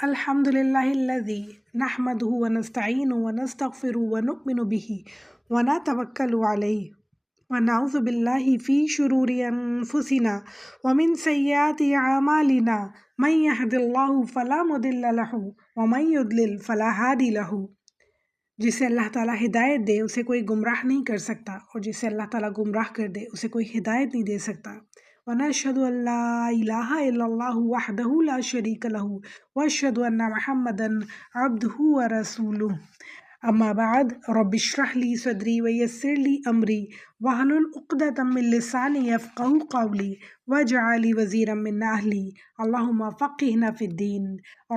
الحمد لله الذي نحمده ونستعينه ونستغفره ونؤمن به ونتوكل عليه ونعوذ بالله في شرور أنفسنا ومن سيئات أعمالنا من يهد الله فلا مضل له ومن يضلل فلا هادي له. جسے اللہ تعالیٰ ہدایت دے اسے کوئی گمراہ نہیں کر سکتا، اور جسے اللہ تعالیٰ گمراہ کر دے اسے کوئی ہدایت نہیں دے سکتا. وَنَشْهَدُ أَن لَا إِلَٰهَ إِلَّا اللَّهُ وَحْدَهُ لَا شَرِيكَ لَهُ وَأَشْهَدُ أَنَّ مُحَمَّدًا عَبْدُهُ وَرَسُولُهُ. أما بعد رب اشرح لي صدري ويسر لي أمري واحلل عقدة من لساني يفقهوا قولي واجعل لي وزيرا من أهلي اللهم فقهنا في الدين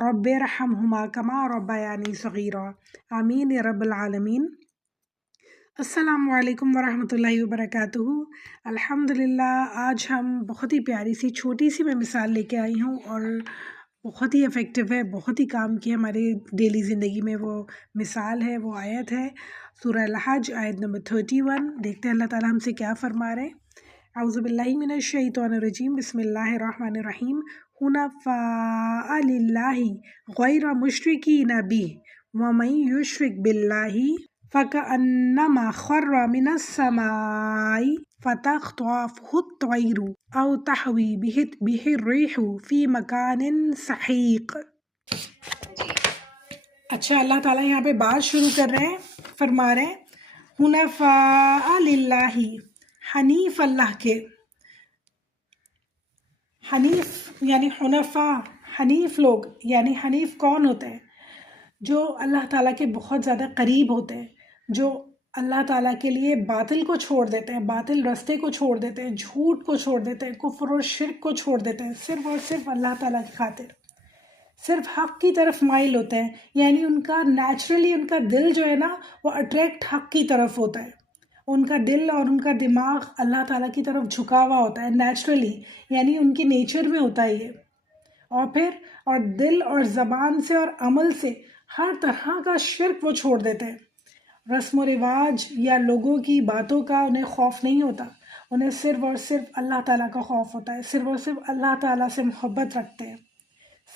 رب ارحمهما كما ربياني صغيرا آمین یا رب العالمین. السلام علیکم ورحمۃ اللہ وبرکاتہ. الحمدللہ آج ہم بہت ہی پیاری سی چھوٹی سی میں مثال لے کے آئی ہوں، اور بہت ہی افیکٹو ہے، بہت ہی کام کی ہماری ڈیلی زندگی میں. وہ مثال ہے، وہ آیت ہے سورہ الحج آیت نمبر 31. دیکھتے ہیں اللہ تعالیٰ ہم سے کیا فرما رہے ہیں. اعوذ باللہ من الشیطان الرجیم، بسم اللہ الرحمن الرحیم. حنفاء للہ غیر مشرکین بہ ومن یشرک باللہ فکأنما خر من السماء فتخطفه الطیر او تحوی بہ الريح فی مکان سحیق. اچھا، اللہ تعالیٰ یہاں پہ بات شروع کر رہے ہیں، فرما رہے ہیں حنفاء للہ، حنیف اللہ کے. حنیف یعنی حنفاء، حنیف لوگ. یعنی حنیف کون ہوتے ہیں؟ جو اللہ تعالیٰ کے بہت زیادہ قریب ہوتے ہیں، جو اللہ تعالیٰ کے لیے باطل کو چھوڑ دیتے ہیں، باطل رستے کو چھوڑ دیتے ہیں، جھوٹ کو چھوڑ دیتے ہیں، کفر اور شرک کو چھوڑ دیتے ہیں، صرف اور صرف اللہ تعالیٰ کی خاطر صرف حق کی طرف مائل ہوتے ہیں. یعنی ان کا نیچرلی ان کا دل جو ہے نا وہ اٹریکٹ حق کی طرف ہوتا ہے. ان کا دل اور ان کا دماغ اللہ تعالیٰ کی طرف جھکا ہوا ہوتا ہے نیچرلی، یعنی ان کی نیچر میں ہوتا ہے یہ. اور دل اور زبان سے اور عمل سے ہر طرح کا شرک وہ چھوڑ دیتے ہیں. رسم و رواج یا لوگوں کی باتوں کا انہیں خوف نہیں ہوتا، انہیں صرف اور صرف اللہ تعالیٰ کا خوف ہوتا ہے، صرف اور صرف اللہ تعالیٰ سے محبت رکھتے ہیں.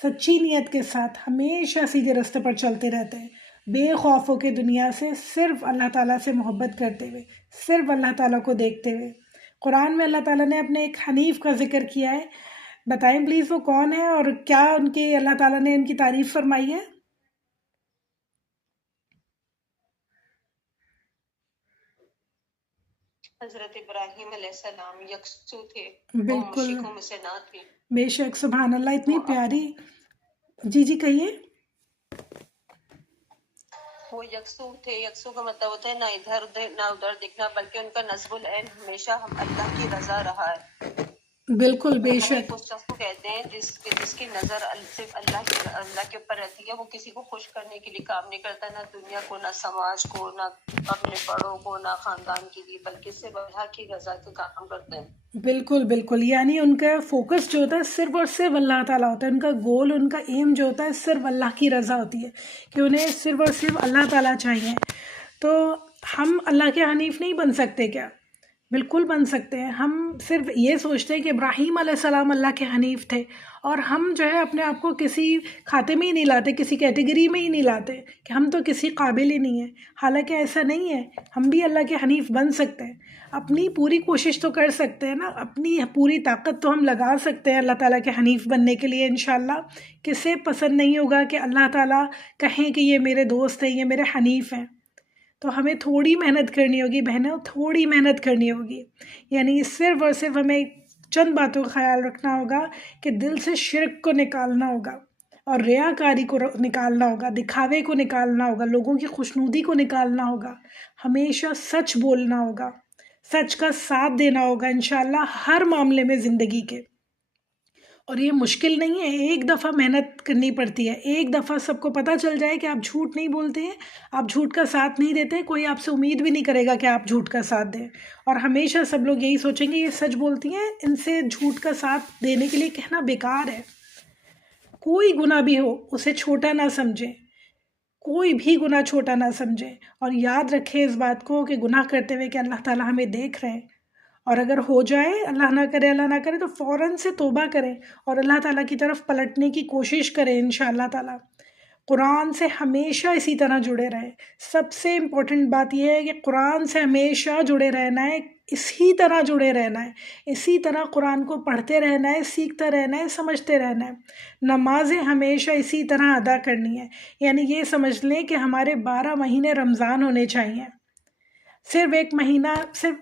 سچی نیت کے ساتھ ہمیشہ سیدھے راستے پر چلتے رہتے ہیں، بے خوف ہو کے دنیا سے، صرف اللہ تعالیٰ سے محبت کرتے ہوئے، صرف اللہ تعالیٰ کو دیکھتے ہوئے. قرآن میں اللہ تعالیٰ نے اپنے ایک حنیف کا ذکر کیا ہے. بتائیں پلیز وہ کون ہے اور کیا ان کے اللہ تعالیٰ نے ان کی تعریف فرمائی ہے؟ حضرت ابراہیم علیہ السلام یکسو تھے، بالکل، مشرکوں میں سے نہ تھے. بے شک، سبحان اللہ، اتنی پیاری. جی کہیے. وہ یکسو تھے. یکسو کا مطلب ہوتا ہے نہ ادھر ادھر نہ ادھر دیکھنا، بلکہ ان کا نصب العین ہمیشہ ہم اللہ کی رضا رہا ہے. بالکل، بے شک. حنیف اس شخص کو کہتے ہیں جس کی نظر صرف اللہ کے اوپر رہتی ہے. وہ کسی کو خوش کرنے کے لیے کام نہیں کرتا، نہ دنیا کو، نہ سماج کو، نہ اپنے بڑوں کو، نہ خاندان کے لیے، بلکہ صرف اللہ کی رضا کے کام کرتے ہیں. بالکل. یعنی ان کا فوکس جو ہوتا ہے صرف اور صرف اللہ تعالیٰ ہوتا ہے. ان کا گول، ان کا ایم جو ہوتا ہے صرف اللہ کی رضا ہوتی ہے، کہ انہیں صرف اور صرف اللہ تعالیٰ چاہیے. تو ہم اللہ کے حنیف نہیں بن سکتے کیا؟ بالکل بن سکتے ہیں. ہم صرف یہ سوچتے ہیں کہ ابراہیم علیہ السلام اللہ کے حنیف تھے، اور ہم جو ہے اپنے آپ کو کسی کھاتے میں ہی نہیں لاتے، کسی کیٹیگری میں ہی نہیں لاتے کہ ہم تو کسی قابل ہی نہیں ہیں. حالانکہ ایسا نہیں ہے، ہم بھی اللہ کے حنیف بن سکتے ہیں. اپنی پوری کوشش تو کر سکتے ہیں نا، اپنی پوری طاقت تو ہم لگا سکتے ہیں اللہ تعالیٰ کے حنیف بننے کے لیے. انشاءاللہ کسے پسند نہیں ہوگا کہ اللہ تعالیٰ کہیں کہ یہ میرے دوست ہیں، یہ میرے حنیف ہیں. تو ہمیں تھوڑی محنت کرنی ہوگی بہنوں، تھوڑی محنت کرنی ہوگی. یعنی صرف اور صرف ہمیں چند باتوں کا خیال رکھنا ہوگا کہ دل سے شرک کو نکالنا ہوگا، اور ریاکاری کو نکالنا ہوگا، دکھاوے کو نکالنا ہوگا، لوگوں کی خوشنودی کو نکالنا ہوگا. ہمیشہ سچ بولنا ہوگا، سچ کا ساتھ دینا ہوگا انشاءاللہ ہر معاملے میں زندگی کے. اور یہ مشکل نہیں ہے، ایک دفعہ محنت کرنی پڑتی ہے. ایک دفعہ سب کو پتہ چل جائے کہ آپ جھوٹ نہیں بولتے ہیں، آپ جھوٹ کا ساتھ نہیں دیتے، کوئی آپ سے امید بھی نہیں کرے گا کہ آپ جھوٹ کا ساتھ دیں. اور ہمیشہ سب لوگ یہی سوچیں گے یہ سچ بولتی ہیں، ان سے جھوٹ کا ساتھ دینے کے لیے کہنا بیکار ہے. کوئی گناہ بھی ہو اسے چھوٹا نہ سمجھیں، کوئی بھی گناہ چھوٹا نہ سمجھیں. اور یاد رکھیں اس بات کو کہ گناہ کرتے ہوئے کہ اللہ تعالیٰ ہمیں دیکھ رہے ہیں، اور اگر ہو جائے، اللہ نہ کرے، تو فوراً سے توبہ کریں اور اللہ تعالیٰ کی طرف پلٹنے کی کوشش کریں انشاءاللہ تعالیٰ۔ قرآن سے ہمیشہ اسی طرح جڑے رہیں۔ سب سے امپورٹنٹ بات یہ ہے کہ قرآن سے ہمیشہ جڑے رہنا ہے، اسی طرح جڑے رہنا ہے، اسی طرح قرآن کو پڑھتے رہنا ہے، سیکھتا رہنا ہے، سمجھتے رہنا ہے۔ نمازیں ہمیشہ اسی طرح ادا کرنی ہے، یعنی یہ سمجھ لیں کہ ہمارے 12 مہینے رمضان ہونے چاہیے۔ صرف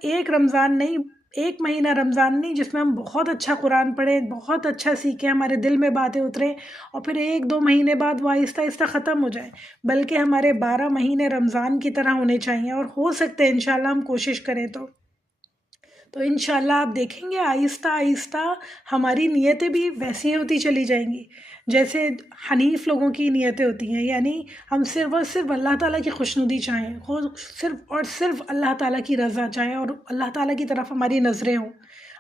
ایک رمضان نہیں، ایک مہینہ رمضان نہیں جس میں ہم بہت اچھا قرآن پڑھیں، بہت اچھا سیکھیں، ہمارے دل میں باتیں اتریں، اور پھر 1-2 مہینے بعد وہ آہستہ آہستہ ختم ہو جائے، بلکہ ہمارے 12 مہینے رمضان کی طرح ہونے چاہیے، اور ہو سکتے ہیں انشاءاللہ ہم کوشش کریں تو انشاءاللہ آپ دیکھیں گے آہستہ آہستہ ہماری نیتیں بھی ویسی ہوتی چلی جائیں گی جیسے حنیف لوگوں کی نیتیں ہوتی ہیں، یعنی ہم صرف اور صرف اللہ تعالیٰ کی خوشنودی چاہیں، صرف اور صرف اللہ تعالیٰ کی رضا چاہیں، اور اللہ تعالیٰ کی طرف ہماری نظریں ہوں،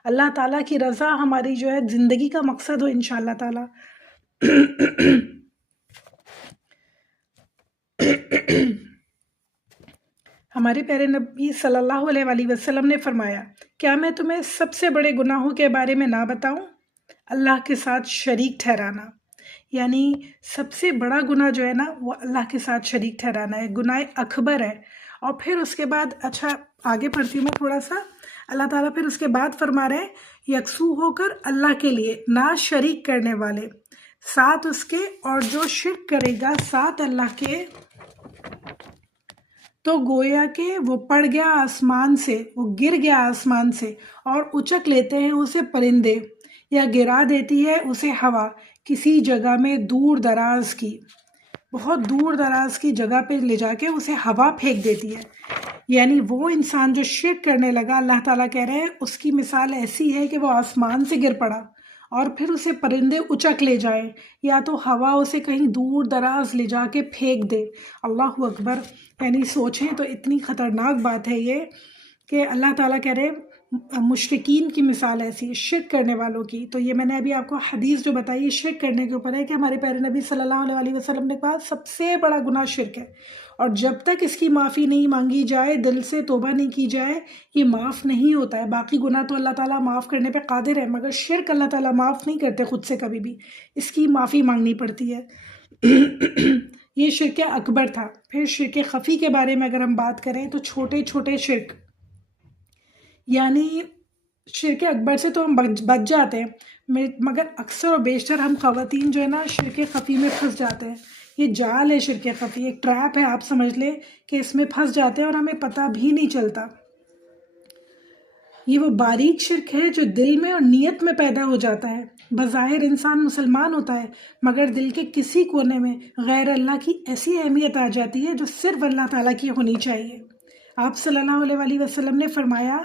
اللہ تعالیٰ کی رضا ہماری جو ہے زندگی کا مقصد ہو انشاءاللہ تعالیٰ۔ ہمارے پیارے نبی صلی اللہ علیہ وآلہ وسلم نے فرمایا، کیا میں تمہیں سب سے بڑے گناہوں کے بارے میں نہ بتاؤں؟ اللہ کے ساتھ شریک ٹھہرانا، یعنی سب سے بڑا گناہ جو ہے نا وہ اللہ کے ساتھ شریک ٹھہرانا ہے، گناہ اکبر ہے۔ اور پھر اس کے بعد، اچھا آگے پڑھتی ہوں میں تھوڑا سا، اللہ تعالیٰ پھر اس کے بعد فرما رہے ہیں، یکسو ہو کر اللہ کے لیے نہ شریک کرنے والے، ساتھ اس کے، اور جو شرک کرے گا ساتھ اللہ کے تو گویا کہ وہ پڑ گیا آسمان سے، وہ گر گیا آسمان سے، اور اچک لیتے ہیں اسے پرندے، یا گرا دیتی ہے اسے ہوا کسی جگہ میں دور دراز کی، بہت دور دراز کی جگہ پہ لے جا کے اسے ہوا پھینک دیتی ہے۔ یعنی وہ انسان جو شرک کرنے لگا، اللہ تعالیٰ کہہ رہے ہیں اس کی مثال ایسی ہے کہ وہ آسمان سے گر پڑا اور پھر اسے پرندے اچک لے جائیں، یا تو ہوا اسے کہیں دور دراز لے جا کے پھینک دے۔ اللہ اکبر، یعنی سوچیں تو اتنی خطرناک بات ہے یہ کہ اللہ تعالیٰ کہہ رہے مشرکین کی مثال ایسی ہے، شرک کرنے والوں کی۔ تو یہ میں نے ابھی آپ کو حدیث جو بتائی شرک کرنے کے اوپر ہے کہ ہمارے پیارے نبی صلی اللہ علیہ وسلم نے کہا سب سے بڑا گناہ شرک ہے، اور جب تک اس کی معافی نہیں مانگی جائے، دل سے توبہ نہیں کی جائے، یہ معاف نہیں ہوتا ہے۔ باقی گناہ تو اللہ تعالیٰ معاف کرنے پہ قادر ہے، مگر شرک اللہ تعالیٰ معاف نہیں کرتے خود سے کبھی بھی، اس کی معافی مانگنی پڑتی ہے۔ یہ شرک اکبر تھا۔ پھر شرک خفی کے بارے میں اگر ہم بات کریں تو چھوٹے چھوٹے شرک، یعنی شرک اکبر سے تو ہم بچ جاتے ہیں، مگر اکثر و بیشتر ہم خواتین جو ہے نا شرک خفی میں پھنس جاتے ہیں۔ یہ جال ہے شرک خفی، ایک ٹریپ ہے، آپ سمجھ لیں کہ اس میں پھنس جاتے ہیں اور ہمیں پتہ بھی نہیں چلتا۔ یہ وہ باریک شرک ہے جو دل میں اور نیت میں پیدا ہو جاتا ہے۔ بظاہر انسان مسلمان ہوتا ہے، مگر دل کے کسی کونے میں غیر اللہ کی ایسی اہمیت آ جاتی ہے جو صرف اللہ تعالیٰ کی ہونی چاہیے۔ آپ صلی اللہ علیہ وآلہ وسلم نے فرمایا،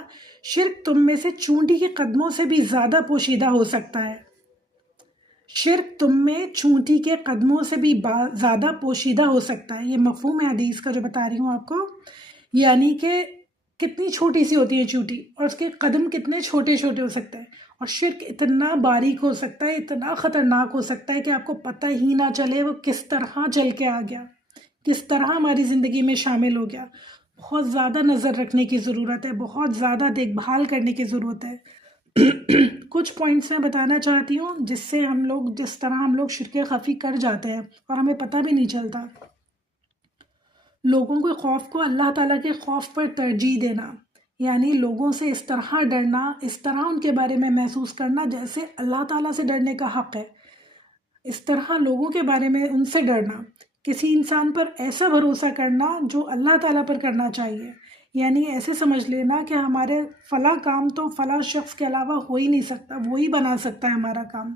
شرک تم میں سے چونٹی کے قدموں سے بھی زیادہ پوشیدہ ہو سکتا ہے۔ شرک تم میں چونٹی کے قدموں سے بھی زیادہ پوشیدہ ہو سکتا ہے۔ یہ مفہوم ہے حدیث کا جو بتا رہی ہوں آپ کو، یعنی کہ کتنی چھوٹی سی ہوتی ہے چونٹی، اور اس کے قدم کتنے چھوٹے چھوٹے ہو سکتے ہیں، اور شرک اتنا باریک ہو سکتا ہے، اتنا خطرناک ہو سکتا ہے کہ آپ کو پتہ ہی نہ چلے وہ کس طرح چل کے آ گیا، کس طرح ہماری زندگی میں شامل ہو گیا۔ بہت زیادہ نظر رکھنے کی ضرورت ہے، بہت زیادہ دیکھ بھال کرنے کی ضرورت ہے۔ کچھ پوائنٹس میں بتانا چاہتی ہوں جس طرح ہم لوگ شرک خفی کر جاتے ہیں اور ہمیں پتہ بھی نہیں چلتا۔ لوگوں کے خوف کو اللہ تعالیٰ کے خوف پر ترجیح دینا، یعنی لوگوں سے اس طرح ڈرنا، اس طرح ان کے بارے میں محسوس کرنا جیسے اللہ تعالیٰ سے ڈرنے کا حق ہے، اس طرح لوگوں کے بارے میں ان سے ڈرنا، کسی انسان پر ایسا بھروسہ کرنا جو اللہ تعالیٰ پر کرنا چاہیے، یعنی ایسے سمجھ لینا کہ ہمارے فلاں کام تو فلاں شخص کے علاوہ ہو ہی نہیں سکتا، وہی بنا سکتا ہے ہمارا کام۔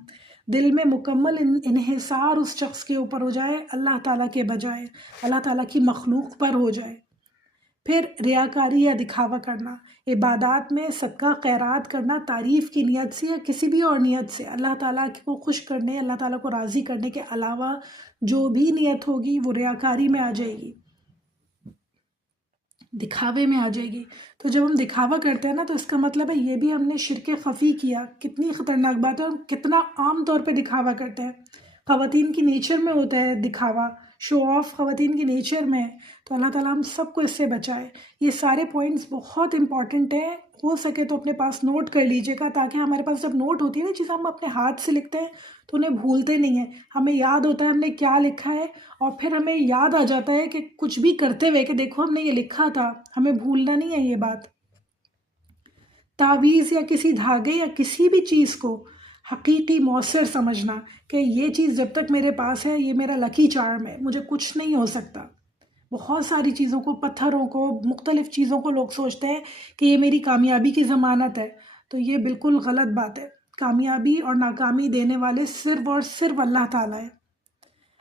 دل میں مکمل انحصار اس شخص کے اوپر ہو جائے اللہ تعالیٰ کے بجائے، اللہ تعالیٰ کی مخلوق پر ہو جائے۔ پھر ریاکاری یا دکھاوا کرنا، عبادات میں صدقہ خیرات کرنا تعریف کی نیت سے یا کسی بھی اور نیت سے، اللہ تعالیٰ کو خوش کرنے، اللہ تعالیٰ کو راضی کرنے کے علاوہ جو بھی نیت ہوگی وہ ریاکاری میں آ جائے گی، دکھاوے میں آ جائے گی۔ تو جب ہم دکھاوا کرتے ہیں نا تو اس کا مطلب ہے یہ بھی ہم نے شرک خفی کیا۔ کتنی خطرناک بات ہے، اور کتنا عام طور پہ دکھاوا کرتے ہیں۔ خواتین کی نیچر میں ہوتا ہے دکھاوا، شو آف خواتین کی نیچر میں ہے، تو اللہ تعالیٰ ہم سب کو اس سے بچائے۔ یہ سارے پوائنٹس بہت امپورٹنٹ ہیں، ہو سکے تو اپنے پاس نوٹ کر لیجیے گا، تاکہ ہمارے پاس جب نوٹ ہوتی ہے نا چیزیں ہم اپنے ہاتھ سے لکھتے ہیں تو انہیں بھولتے نہیں ہیں، ہمیں یاد ہوتا ہے ہم نے کیا لکھا ہے، اور پھر ہمیں یاد آ جاتا ہے کہ کچھ بھی کرتے ہوئے کہ دیکھو ہم نے یہ لکھا تھا، ہمیں بھولنا نہیں ہے یہ بات۔ تعویذ یا کسی دھاگے یا کسی بھی چیز کو حقیقی مؤثر سمجھنا کہ یہ چیز جب تک میرے پاس ہے یہ میرا لکی چارم ہے، مجھے کچھ نہیں ہو سکتا۔ بہت ساری چیزوں کو، پتھروں کو، مختلف چیزوں کو لوگ سوچتے ہیں کہ یہ میری کامیابی کی ضمانت ہے، تو یہ بالکل غلط بات ہے۔ کامیابی اور ناکامی دینے والے صرف اور صرف اللہ تعالیٰ ہے۔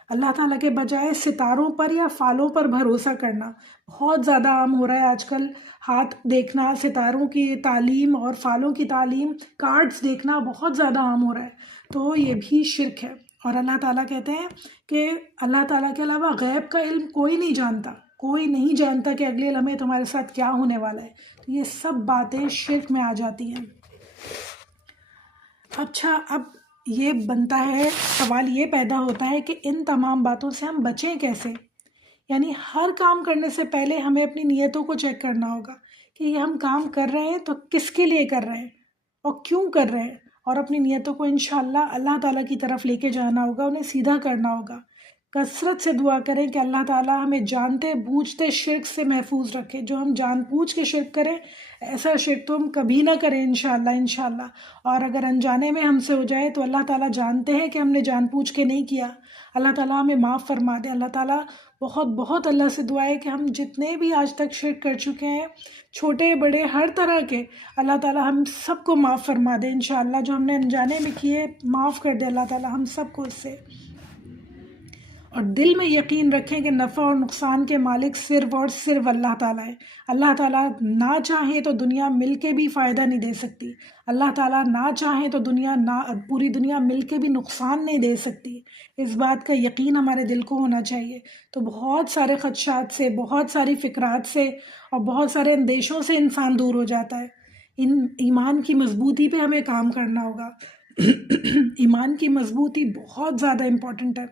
اللہ تعالیٰ کے بجائے ستاروں پر یا فالوں پر بھروسہ کرنا بہت زیادہ عام ہو رہا ہے آج کل۔ ہاتھ دیکھنا، ستاروں کی تعلیم اور فالوں کی تعلیم، کارڈز دیکھنا بہت زیادہ عام ہو رہا ہے، تو یہ بھی شرک ہے۔ اور اللہ تعالیٰ کہتے ہیں کہ اللہ تعالیٰ کے علاوہ غیب کا علم کوئی نہیں جانتا، کوئی نہیں جانتا کہ اگلے لمحے تمہارے ساتھ کیا ہونے والا ہے، تو یہ سب باتیں شرک میں آ جاتی ہیں۔ اچھا، اب یہ بنتا ہے، سوال یہ پیدا ہوتا ہے کہ ان تمام باتوں سے ہم بچیں کیسے؟ یعنی ہر کام کرنے سے پہلے ہمیں اپنی نیتوں کو چیک کرنا ہوگا کہ یہ ہم کام کر رہے ہیں تو کس کے لیے کر رہے ہیں اور کیوں کر رہے ہیں، اور اپنی نیتوں کو انشاءاللہ اللہ تعالیٰ کی طرف لے کے جانا ہوگا، انہیں سیدھا کرنا ہوگا۔ کثرت سے دعا کریں کہ اللہ تعالیٰ ہمیں جانتے بوجھتے شرک سے محفوظ رکھے۔ جو ہم جان بوجھ کے شرک کریں، ایسا شرک تو ہم کبھی نہ کریں انشاءاللہ۔ اور اگر انجانے میں ہم سے ہو جائے تو اللہ تعالیٰ جانتے ہیں کہ ہم نے جان بوجھ کے نہیں کیا، اللہ تعالیٰ ہمیں معاف فرما دے۔ اللہ تعالیٰ بہت اللہ سے دعا ہے کہ ہم جتنے بھی آج تک شرک کر چکے ہیں، چھوٹے بڑے ہر طرح کے، اللہ تعالیٰ ہم سب کو معاف فرما دے انشاءاللہ۔ جو ہم نے انجانے میں کیے معاف کر دے اللہ تعالیٰ ہم سب کو اس سے۔ اور دل میں یقین رکھیں کہ نفع اور نقصان کے مالک صرف اور صرف اللہ تعالیٰ ہے۔ اللہ تعالیٰ نہ چاہیں تو دنیا مل کے بھی فائدہ نہیں دے سکتی، اللہ تعالیٰ نہ چاہیں تو پوری دنیا مل کے بھی نقصان نہیں دے سکتی۔ اس بات کا یقین ہمارے دل کو ہونا چاہیے۔ تو بہت سارے خدشات سے، بہت ساری فکرات سے اور بہت سارے اندیشوں سے انسان دور ہو جاتا ہے۔ ایمان کی مضبوطی پہ ہمیں کام کرنا ہوگا۔ ایمان کی مضبوطی بہت زیادہ امپورٹنٹ ہے۔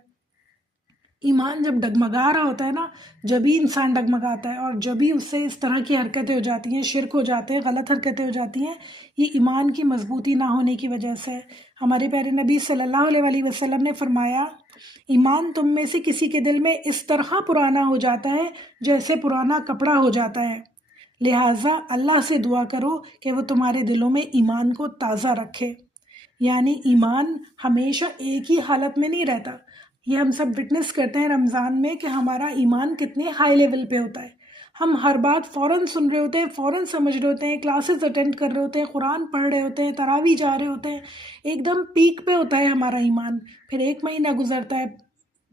ایمان جب ڈگمگا رہا ہوتا ہے نا، جب ہی انسان ڈگمگاتا ہے، اور جب ہی اس سے اس طرح کی حرکتیں ہو جاتی ہیں، شرک ہو جاتے ہیں، غلط حرکتیں ہو جاتی ہیں، یہ ایمان کی مضبوطی نہ ہونے کی وجہ سے ہے۔ ہمارے پیارے نبی صلی اللہ علیہ وسلم نے فرمایا، ایمان تم میں سے کسی کے دل میں اس طرح پرانا ہو جاتا ہے جیسے پرانا کپڑا ہو جاتا ہے، لہٰذا اللہ سے دعا کرو کہ وہ تمہارے دلوں میں ایمان کو تازہ رکھے۔ یعنی ایمان ہمیشہ ایک ہی حالت میں نہیں رہتا۔ یہ ہم سب وٹنس کرتے ہیں رمضان میں کہ ہمارا ایمان کتنے ہائی لیول پہ ہوتا ہے۔ ہم ہر بات فوراً سن رہے ہوتے ہیں، فوراً سمجھ رہے ہوتے ہیں، کلاسز اٹینڈ کر رہے ہوتے ہیں، قرآن پڑھ رہے ہوتے ہیں، تراویح جا رہے ہوتے ہیں، ایک دم پیک پہ ہوتا ہے ہمارا ایمان۔ پھر 1 مہینہ گزرتا ہے،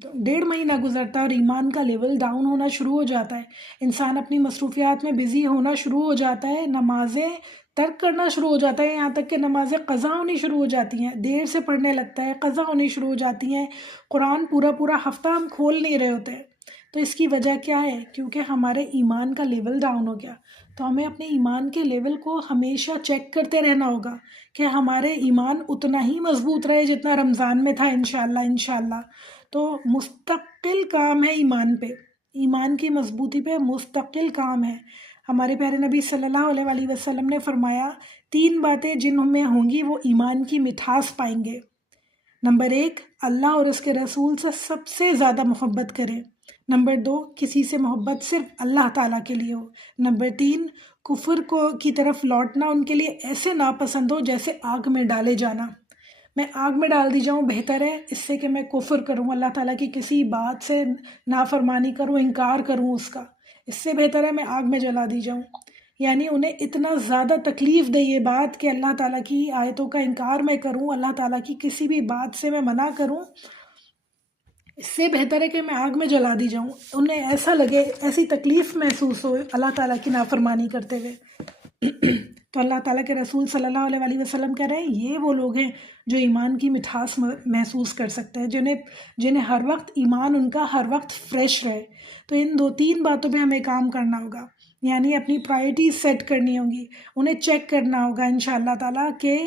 1.5 مہینہ گزرتا ہے، اور ایمان کا لیول ڈاؤن ہونا شروع ہو جاتا ہے۔ انسان اپنی مصروفیات میں بزی ہونا شروع ہو جاتا ہے، نمازیں ترک کرنا شروع ہو جاتا ہے، یہاں تک کہ نمازیں قضا ہونی شروع ہو جاتی ہیں، دیر سے پڑھنے لگتا ہے، قضا ہونی شروع ہو جاتی ہیں، قرآن پورا ہفتہ ہم کھول نہیں رہے ہوتے۔ تو اس کی وجہ کیا ہے؟ کیونکہ ہمارے ایمان کا لیول ڈاؤن ہو گیا۔ تو ہمیں اپنے ایمان کے لیول کو ہمیشہ چیک کرتے رہنا ہوگا کہ ہمارے ایمان اتنا ہی مضبوط رہے جتنا رمضان میں تھا انشاءاللہ۔ تو مستقل کام ہے ایمان پہ، ایمان کی مضبوطی پہ مستقل کام ہے۔ ہمارے پیارے نبی صلی اللہ علیہ وسلم نے فرمایا، 3 باتیں جن میں ہوں گی وہ ایمان کی مٹھاس پائیں گے۔ نمبر 1، اللہ اور اس کے رسول سے سب سے زیادہ محبت کریں۔ نمبر 2، کسی سے محبت صرف اللہ تعالیٰ کے لیے ہو۔ نمبر 3، کفر کی طرف لوٹنا ان کے لیے ایسے ناپسند ہو جیسے آگ میں ڈالے جانا۔ میں آگ میں ڈال دی جاؤں بہتر ہے اس سے کہ میں کفر کروں، اللہ تعالیٰ کی کسی بات سے نافرمانی کروں، انکار کروں اس کا، اس سے بہتر ہے میں آگ میں جلا دی جاؤں۔ یعنی انہیں اتنا زیادہ تکلیف دے یہ بات کہ اللہ تعالیٰ کی آیتوں کا انکار میں کروں، اللہ تعالیٰ کی کسی بھی بات سے میں منع کروں، اس سے بہتر ہے کہ میں آگ میں جلا دی جاؤں۔ انہیں ایسا لگے، ایسی تکلیف محسوس ہو اللہ تعالیٰ کی نافرمانی کرتے ہوئے۔ تو اللہ تعالیٰ کے رسول صلی اللہ علیہ وسلم کہہ رہے ہیں، یہ وہ لوگ ہیں جو ایمان کی مٹھاس محسوس کر سکتے ہیں، جنہیں ہر وقت ایمان ان کا ہر وقت فریش رہے۔ تو ان 2-3 باتوں پہ ہمیں کام کرنا ہوگا، یعنی اپنی پرائرٹیز سیٹ کرنی ہوں گی، انہیں چیک کرنا ہوگا انشاءاللہ تعالیٰ کہ